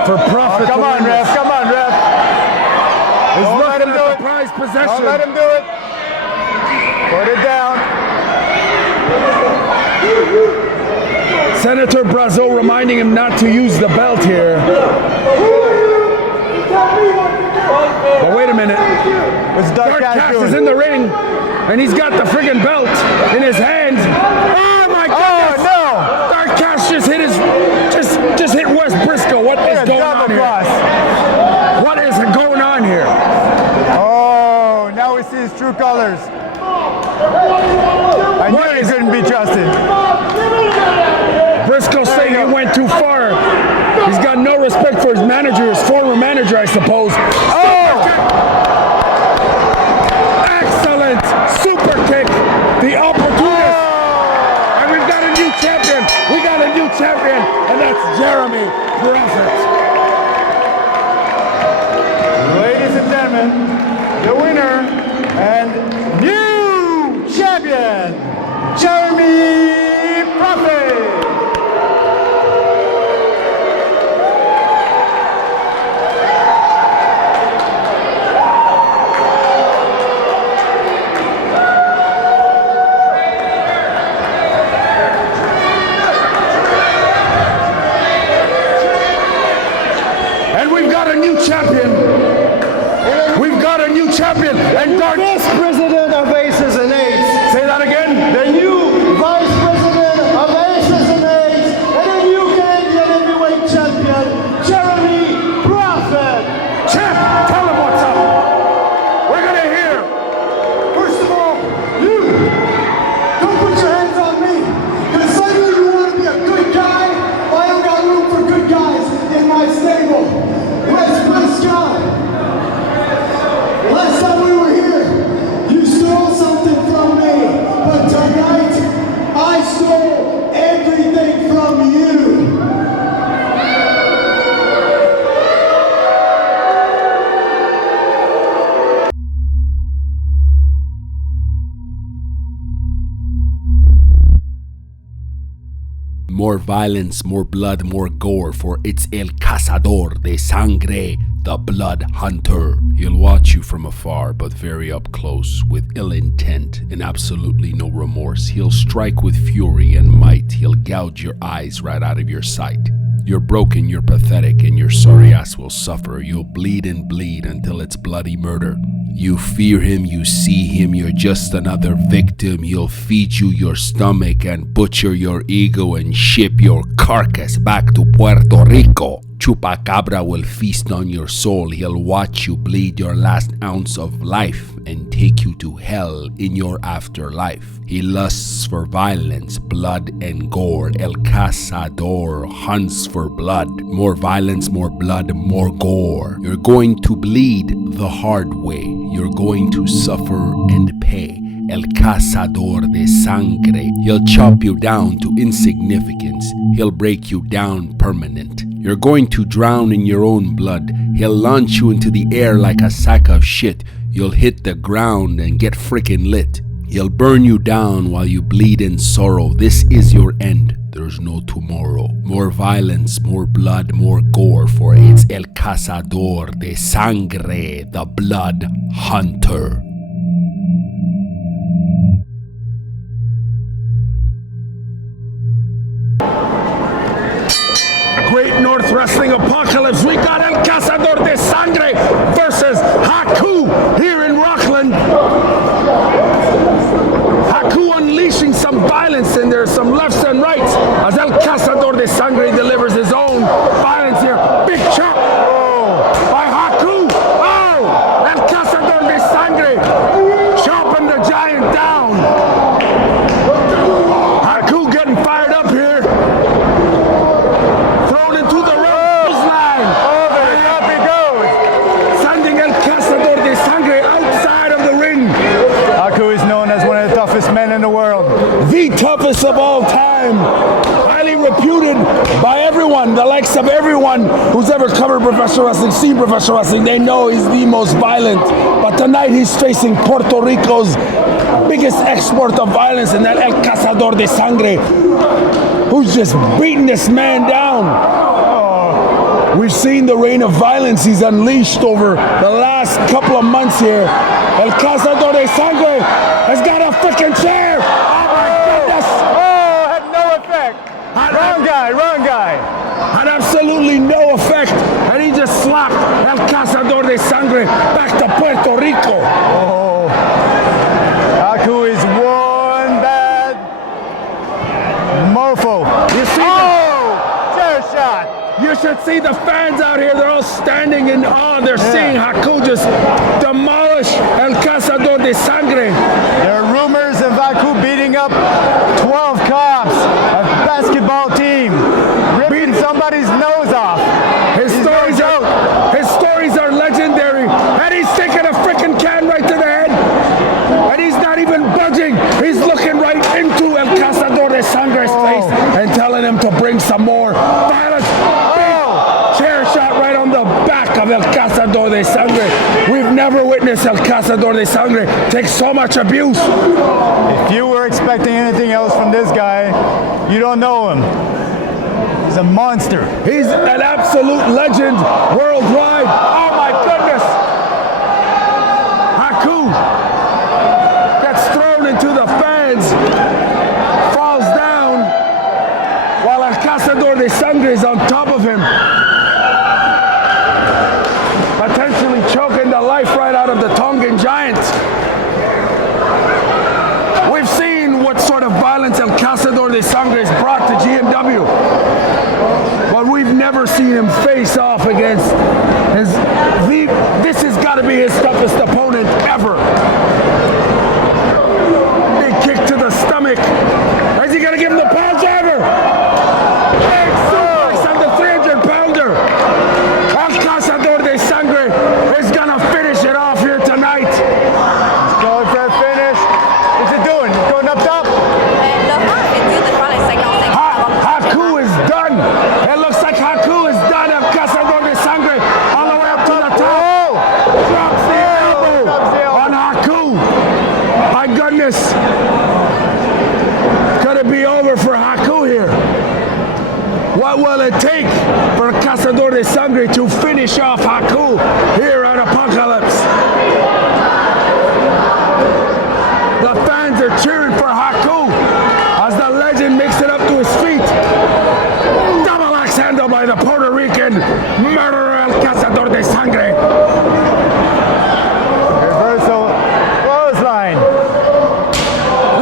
for Prophet Come to on, win ref. this? Come on, ref. He's Don't let looking him at do the it. prize possession. Don't let him do it. Put it down. Senator Brazeau reminding him not to use the belt here. But wait a minute. It's Dark Cash is in the ring, and he's got the friggin' belt in his hands. Oh my goodness! Oh no! Dark Cash just hit just hit Wes Brisco. What is going on here? What is going on here? Oh, now we see his true colors. I knew he couldn't be trusted. Brisco saying he went too far. He's got no respect for his manager, his former manager, I suppose. Oh! Excellent super kick. The opportunist. And we've got a new champion. We got a new champion, and that's Jeremy Prophet. Ladies and gentlemen, the winner and new champion, Jeremy Prophet. Champion and Dark Vice President of Aces and Eights. Say that again. The new Vice President of Aces and Eights and the new Canadian Heavyweight Champion, Jeremy Prophet. Champ, tell him what's up. We're gonna hear. First of all, you don't put your hands on me. Because I know you want to be a good guy. I don't got room for good guys in my stable. Where's Brisco? Last time we were here, you stole something from me, but tonight, I stole everything from you. More violence, more blood, more gore, for it's El Cazador de Sangre, the Blood Hunter. He'll watch you from afar, but very up close, with ill intent and absolutely no remorse. He'll strike with fury and might. He'll gouge your eyes right out of your sight. You're broken, you're pathetic, and your sorry ass will suffer. You'll bleed and bleed until it's bloody murder. You fear him, you see him, you're just another victim. He'll feed you your stomach and butcher your ego and ship your carcass back to Puerto Rico. Chupacabra will feast on your soul. He'll watch you bleed your last ounce of life and take you to hell in your afterlife. He lusts for violence, blood and gore. El Cazador hunts for blood. More violence, more blood, more gore. You're going to bleed the hard way. You're going to suffer and pay. El Cazador de Sangre. He'll chop you down to insignificance. He'll break you down permanent. You're going to drown in your own blood. He'll launch you into the air like a sack of shit. You'll hit the ground and get frickin' lit. He'll burn you down while you bleed in sorrow. This is your end. There's no tomorrow. More violence, more blood, more gore, for it's El Cazador de Sangre, the Blood Hunter. Great North Wrestling Apocalypse. We got El Cazador de Sangre versus Haku here in Rockland. Haku unleashing some violence in there, some lefts and rights, as El Cazador de Sangre delivers his own violence here. Big chop by Haku. Oh, El Cazador de Sangre chopping the giant down. Haku getting fired up here. Thrown into the rose line. Oh, up he goes. Sending El Cazador de Sangre outside of the ring. Haku is known as one of the toughest men in the world. The toughest of all time. Highly reputed by everyone, the likes of everyone who's ever covered professional wrestling, seen professional wrestling. They know he's the most violent. But tonight he's facing Puerto Rico's biggest export of violence, and that El Cazador de Sangre, who's just beating this man down. We've seen the reign of violence he's unleashed over the last couple of months here. El Cazador de Sangre has got a freaking chair. Oh my goodness. Oh, had no effect. Wrong guy. Had absolutely no effect. And he just slapped El Cazador de Sangre back to Puerto Rico. Oh, Haku is one bad mofo. You see chair shot. You should see the fans out here. They're all standing in awe. They're seeing Haku just demolish El Cazador de Sangre. There are rumors of Haku beating up 12 cops, a basketball team, ripping somebody's nose off. His stories are legendary. And he's taking a freaking can right to the head. And he's not even budging. He's looking right into El Cazador de Sangre's face and telling him to bring some more violence. Chair shot right on the back of El Cazador de Sangre. We've never witnessed El Cazador de Sangre take so much abuse. If you were expecting anything else from this guy, you don't know him. He's a monster. He's an absolute legend worldwide. Oh my goodness. Haku gets thrown into the fans, falls down, while El Cazador de Sangre is on top of him, potentially choking the life right out of the Tongan giant. We've seen what sort of violence El Cazador de Sangre has brought to GNW, but we've never seen him face off against this has got to be his toughest opponent ever. Big kick to the stomach. Is he going to give him the pound driver? Big suplex on the 300-pounder. El Cazador de Sangre is going to finish it off here tonight. He's going for a finish. What's it doing? Going up top? Haku is done. It looks like Haku is done. El Cazador de Sangre all the way up to the top. Drops the elbow on Haku. My goodness. Could it be over for Haku here? What will it take for Cazador de Sangre to finish off Haku here at Apocalypse? The fans are cheering for Haku as the legend makes it up to his feet. Double axe handle by the Puerto Rican murderer El Cazador de Sangre. Reversal clothesline.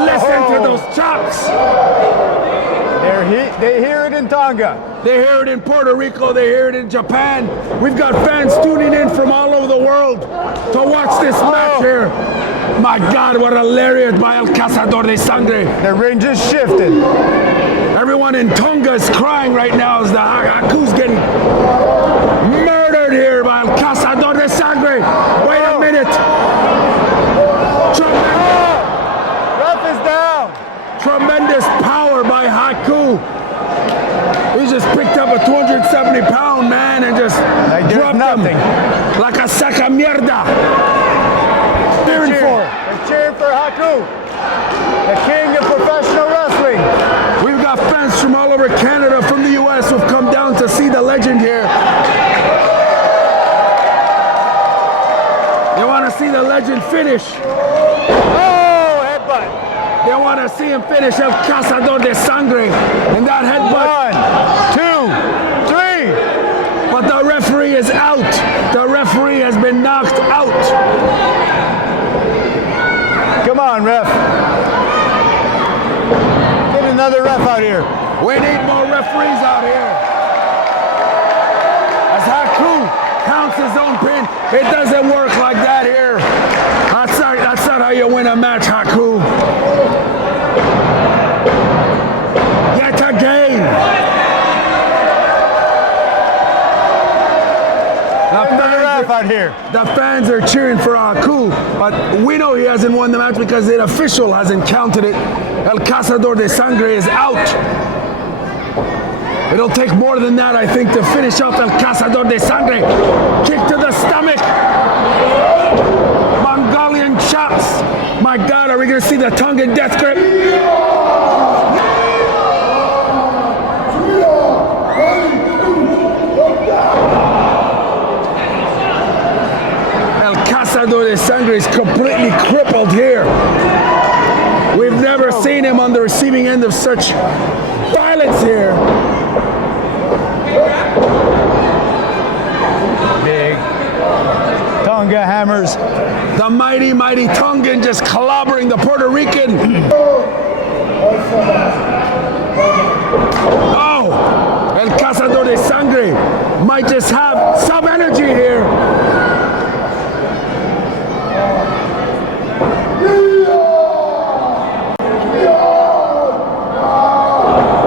Listen to those chops. They hear it in Tonga. They hear it in Puerto Rico. They hear it in Japan. We've got fans tuning in from all over the world to watch this match here. My God, what a lariat by El Cazador de Sangre. The ring just shifted. Everyone in Tonga is crying right now as the Haku's getting murdered here by El Cazador de Sangre. Wait a minute. Ref is down. Tremendous power by Haku. He just picked up a 270-pound man and just dropped him like a sack of mierda. They're cheering for Haku, the king of professional wrestling. We've got fans from all over Canada, from the US, who've come down to see the legend here. They want to see the legend finish. Oh, headbutt. They want to see him finish El Cazador de Sangre in that headbutt. 1, 2, 3. But the referee is out. The referee has been knocked out. Come on, ref. Get another ref out here. We need more referees out here. As Haku counts his own pin, it doesn't work like that here. That's not how you win a match, Haku. Yet again. Out here. The fans are cheering for Haku, but we know he hasn't won the match because the official hasn't counted it. El Cazador de Sangre is out. It'll take more than that, I think, to finish off El Cazador de Sangre. Kick to the stomach. Mongolian chops. My God, are we going to see the Tongan death grip? Cazador de Sangre is completely crippled here. We've never seen him on the receiving end of such violence here. Big Tonga hammers. The mighty, mighty Tongan just clobbering the Puerto Rican. Oh, El Cazador de Sangre might just have some energy here.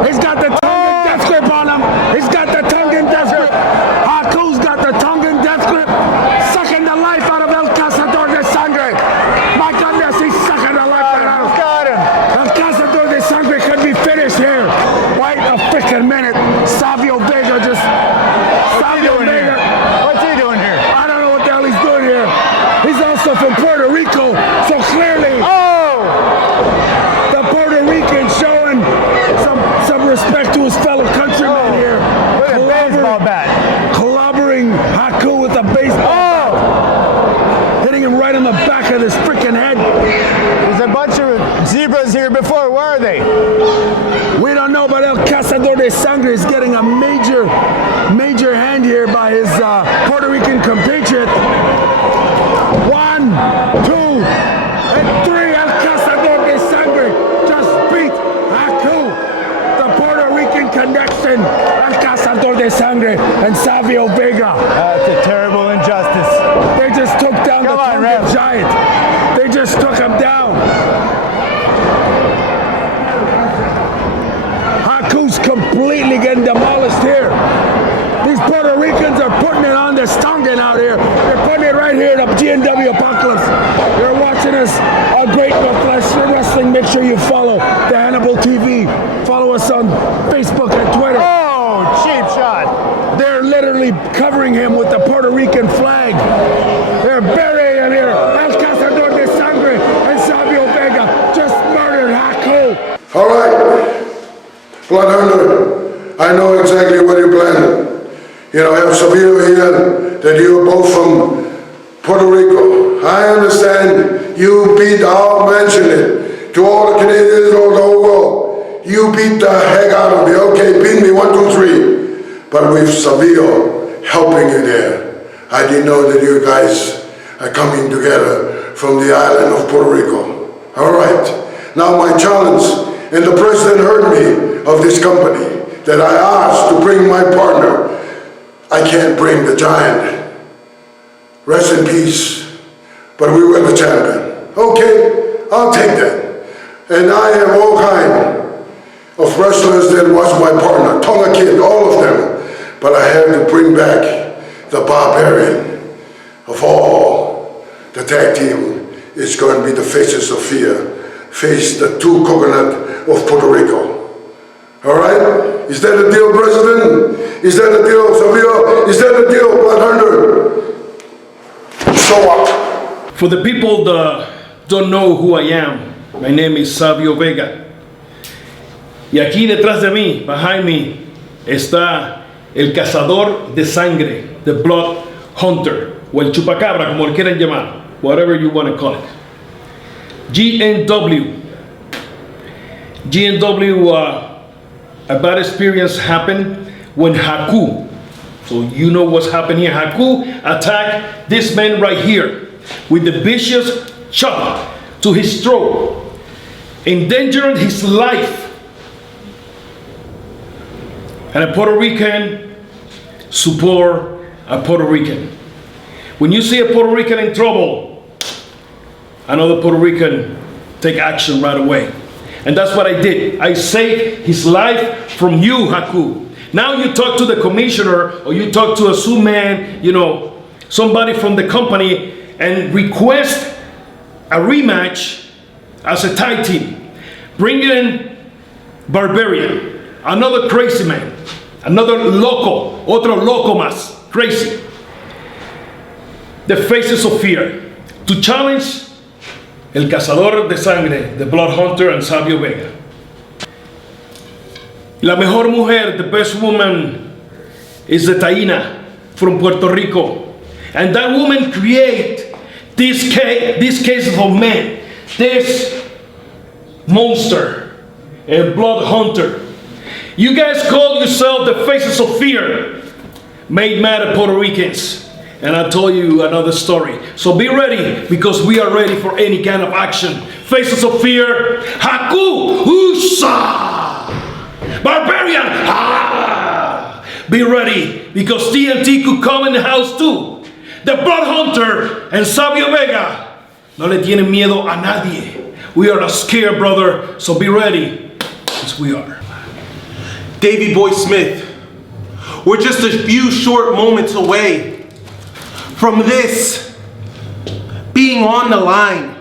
He's got the Tongan death grip on him. He's got the Tongan death grip. Haku's got the Tongan death grip. Sucking the life out of El Cazador de Sangre. My goodness, he's sucking the life out of him. Got him. El Cazador de Sangre could be finished here. Wait a freaking minute. Savio Vega just... Savio Vega. What's he doing here? I don't know what the hell he's doing here. He's also from Puerto Rico, so clearly... The Puerto Rican showing some respect to his fellow countrymen here. Look at baseball bat. Clobbering Haku with a baseball bat. Hitting him right on the back of his freaking head. There's a bunch of zebras here before. Where are they? We don't know, but El Cazador de Sangre is getting a major hand here by his Puerto Rican compatriot. 1, 2, and 3. El Cazador de Sangre just beat Haku. The Puerto Rican connection. El Cazador de Sangre and Savio Vega. That's a terrible injustice. They just took down the Tongan giant. They just took him down. Haku's completely getting demolished here. These Puerto Ricans are putting it on this Tongan out here. They're putting it right here at GNW Apocalypse. You're watching us on Great Northwest Wrestling. Make sure you follow the Hannibal TV. Follow us on Facebook and Twitter. Oh, cheap shot. They're literally covering him with the Puerto Rican flag. They're burying him here. El Cazador de Sangre and Savio Vega just murdered Haku. All right, Bloodhunter, I know exactly what you're planning. You know, I have Savio here, that you're both from Puerto Rico. I understand you beat, I'll mention it, to all the Canadians all the whole world. You beat the heck out of me. Okay, beat me 1, 2, 3. But with Savio helping you there, I didn't know that you guys are coming together from the island of Puerto Rico. All right, now my challenge, and the president heard me of this company, that I asked to bring my partner. I can't bring the giant. Rest in peace. But we were the champion. Okay, I'll take that. And I have all kind of wrestlers that was my partner. Tonga Kid, all of them. But I had to bring back the barbarian of all. The tag team is going to be the Faces of Fear. Face the 2 Coconut of Puerto Rico. All right? Is that a deal, President? Is that a deal, Savio? Is that a deal, Bloodhunter? Show up. For the people that don't know who I am, my name is Savio Vega. Y aquí detrás de mí, behind me, está el cazador de sangre, the blood hunter, o el chupacabra, como le quieran llamar, whatever you want to call it. GNW. A bad experience happened when Haku, so you know what's happened here. Haku attacked this man right here with the vicious chop to his throat, endangering his life. And a Puerto Rican support a Puerto Rican. When you see a Puerto Rican in trouble, another Puerto Rican take action right away. And that's what I did. I saved his life from you, Haku. Now you talk to the commissioner, or you talk to a Sioux man, you know, somebody from the company, and request a rematch as a tag team. Bring in Barbarian, another crazy man, another loco, otro loco más, crazy. The Faces of Fear, to challenge El Cazador de Sangre, the Blood Hunter, and Savio Vega. La mejor mujer, the best woman, is the Taína from Puerto Rico. And that woman create These cases of men, this monster, a blood hunter. You guys call yourself the faces of fear, made mad at Puerto Ricans. And I'll tell you another story. So be ready, because we are ready for any kind of action. Faces of fear, Haku, Husa! Barbarian, ha! Be ready, because TNT could come in the house too. The Blood Hunter and Savio Vega no le tienen miedo a nadie. We are not scared, brother, so be ready, because we are. Davey Boy Smith, we're just a few short moments away from this being on the line.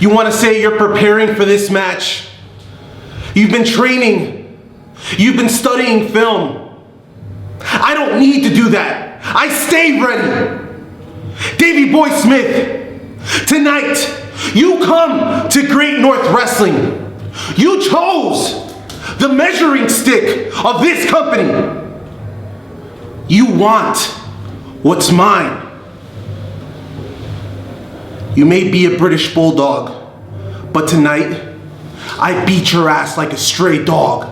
You want to say you're preparing for this match. You've been training. You've been studying film. I don't need to do that. I stay ready. Davey Boy Smith, tonight you come to Great North Wrestling. You chose the measuring stick of this company. You want what's mine. You may be a British Bulldog, but tonight, I beat your ass like a stray dog.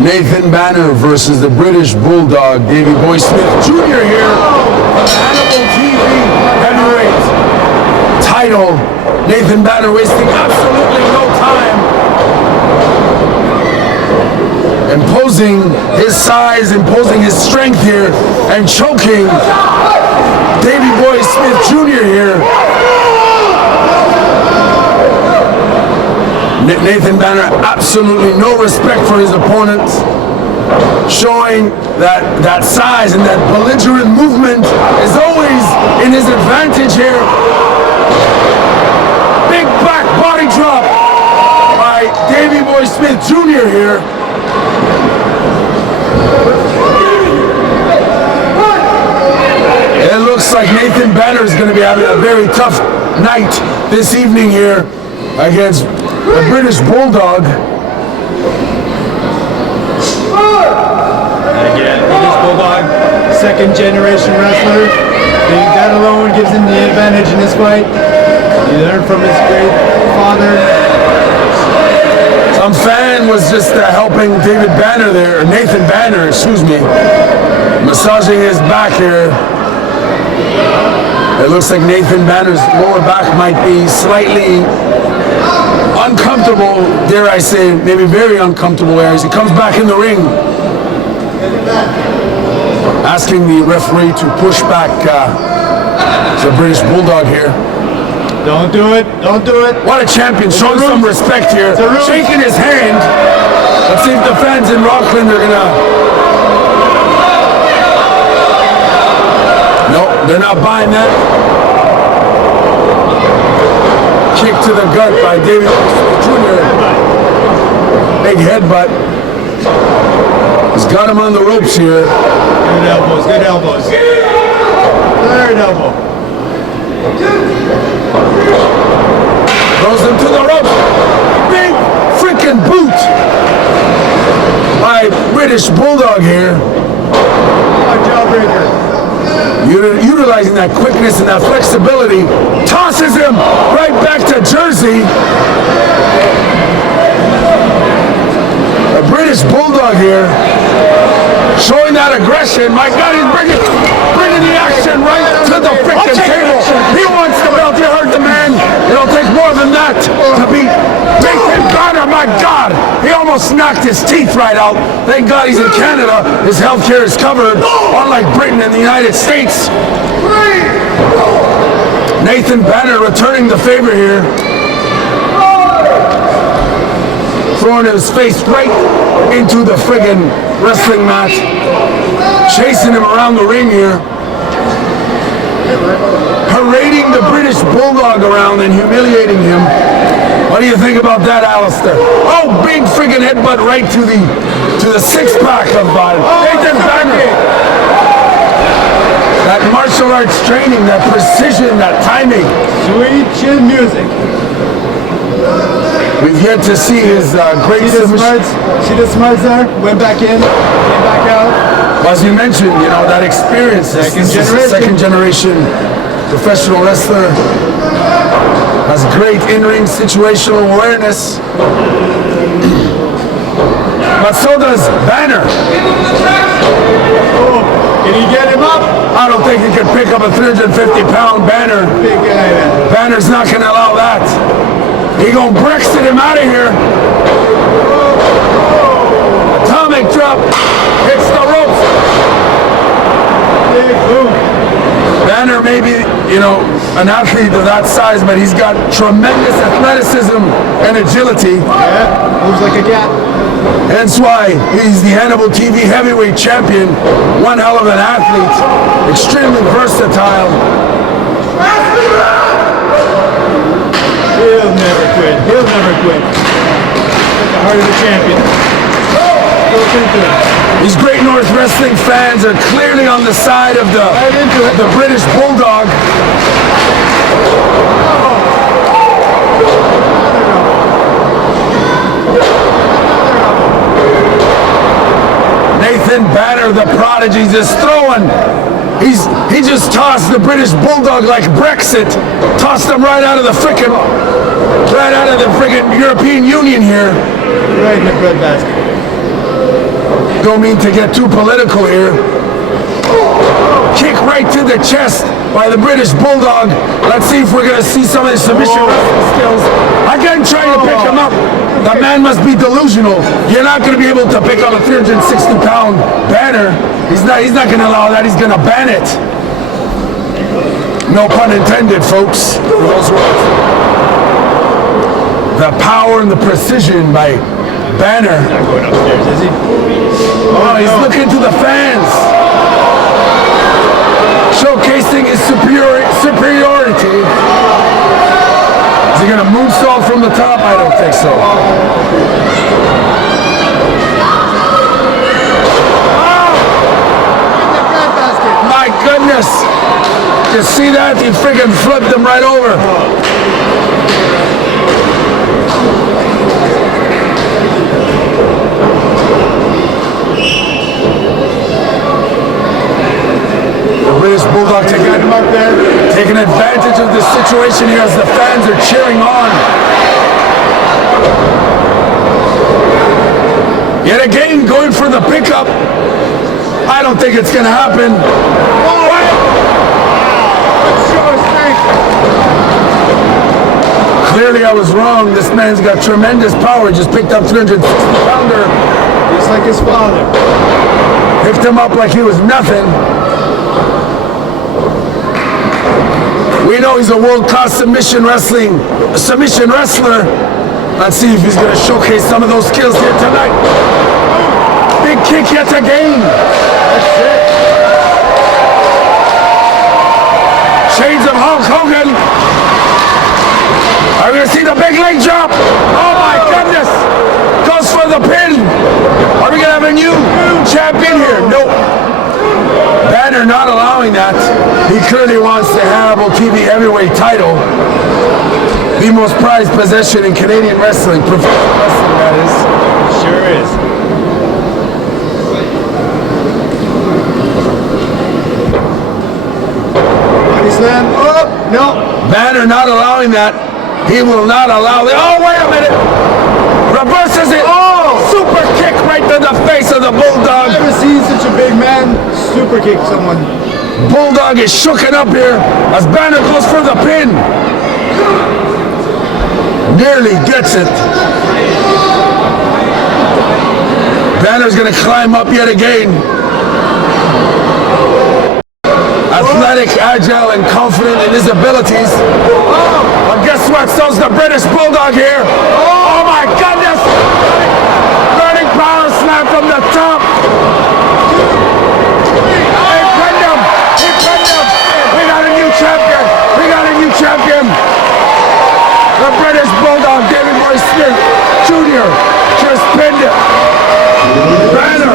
Nathan Banner versus the British Bulldog, Davey Boy Smith Jr. here on Hannibal TV heavyweight title. Nathan Banner wasting absolutely no time. Imposing his size, imposing his strength here, and choking Davey Boy Smith Jr. here. Nathan Banner, absolutely no respect for his opponents, showing that size and that belligerent movement is always in his advantage here. Big back body drop by Davey Boy Smith Jr. here. It looks like Nathan Banner is going to be having a very tough night this evening here against the British Bulldog. And again, British Bulldog, second generation wrestler. That alone gives him the advantage in this fight. He learned from his great father. Some fan was just helping David Banner there, or Nathan Banner, excuse me, massaging his back here. It looks like Nathan Banner's lower back might be slightly uncomfortable, dare I say, maybe very uncomfortable as he comes back in the ring. Asking the referee to push back the British Bulldog here. Don't do it, don't do it. What a champion, showing some respect here. Shaking his hand. Let's see if the fans in Rockland are gonna... Nope, they're not buying that. Kick to the gut by Davey Jr. Big headbutt. He's got him on the ropes here. Good elbows, good elbows. Third elbow. Throws him to the ropes. Big freaking boot by British Bulldog here. Jawbreaker. Utilizing that quickness and that flexibility, tosses him right back to Jersey. The British Bulldog here, showing that aggression. My God, he's bringing the action right to the freaking table. He wants the belt. You heard the man. It'll take more than that to beat Nathan Banner. My God, he almost knocked his teeth right out. Thank God he's in Canada. His health care is covered, unlike Britain and the United States. Nathan Banner returning the favor here. Throwing his face right into the friggin' wrestling mat. Chasing him around the ring here. Parading the British Bulldog around and humiliating him. What do you think about that, Alistair? Oh, big friggin' headbutt right to the six-pack of Nathan Banner. That martial arts training, that precision, that timing. Sweet chin music. We've yet to see his great submission. See the smarts there? Went back in, came back out. As you mentioned, you know, that experience, second generation professional wrestler, has great in-ring situational awareness. But so does Banner. Can you get him up? I don't think he can pick up a 350-pound Banner. Big guy, man. Banner's not gonna allow that. He gonna Brexit him out of here. Atomic drop, hits the ropes. Big boom. Banner may be, you know, an athlete of that size, but he's got tremendous athleticism and agility. Yeah, moves like a cat. Hence why he's the Hannibal TV heavyweight champion. One hell of an athlete, extremely versatile. He'll never quit. He'll never quit. At the heart of the champion. These Great North Wrestling fans are clearly on the side of the British Bulldog. Nathan Banner, the prodigy, is throwing. He just tossed the British Bulldog like Brexit. Tossed him right out of the frickin' European Union here. Right in the breadbasket. Don't mean to get too political here. Kick right to the chest by the British Bulldog. Let's see if we're going to see some of his submission wrestling skills. Again, trying to pick him up. That man must be delusional. You're not going to be able to pick up a 360-pound Banner. He's not going to allow that. He's going to ban it. No pun intended, folks. For those words. The power and the precision by Banner. He's not going upstairs, is he? Oh, he's looking to the fans. Showcasing his superiority. Is he going to moonsault from the top? I don't think so. My goodness. You see that? He freaking flipped him right over. British Bulldog taking advantage of this situation here as the fans are cheering on. Yet again, going for the pickup. I don't think it's going to happen. Clearly I was wrong. This man's got tremendous power. Just picked up 360-pounder. Just like his father. Picked him up like he was nothing. We know he's a world-class submission wrestler. Let's see if he's going to showcase some of those skills here tonight. Big kick yet again. That's it. Shades of Hulk Hogan. Are we going to see the big leg drop? Oh my goodness. Goes for the pin. Are we going to have a new champion here? Nope. Banner not allowing that. He clearly wants the Hannibal TV heavyweight title. The most prized possession in Canadian wrestling, professional wrestling that is. Sure is. Body slam. Oh, no. Banner not allowing that. He will not allow it. Oh, wait a minute. Reverses it. Oh, super kick right to the face of the Bulldog. I've never seen such a big man super kick someone. Bulldog is shooken up here as Banner goes for the pin. Nearly gets it. Banner's gonna climb up yet again. Athletic, agile, and confident in his abilities. But guess what? So's the British Bulldog here. Oh my goodness! Burning power slam from the top. He pinned him. He pinned him. We got a new champion. We got a new champion. The British Bulldog, Davey Boy Smith Jr. just pinned him. Banner.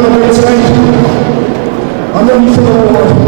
brother, tonight. I'm ready for the war.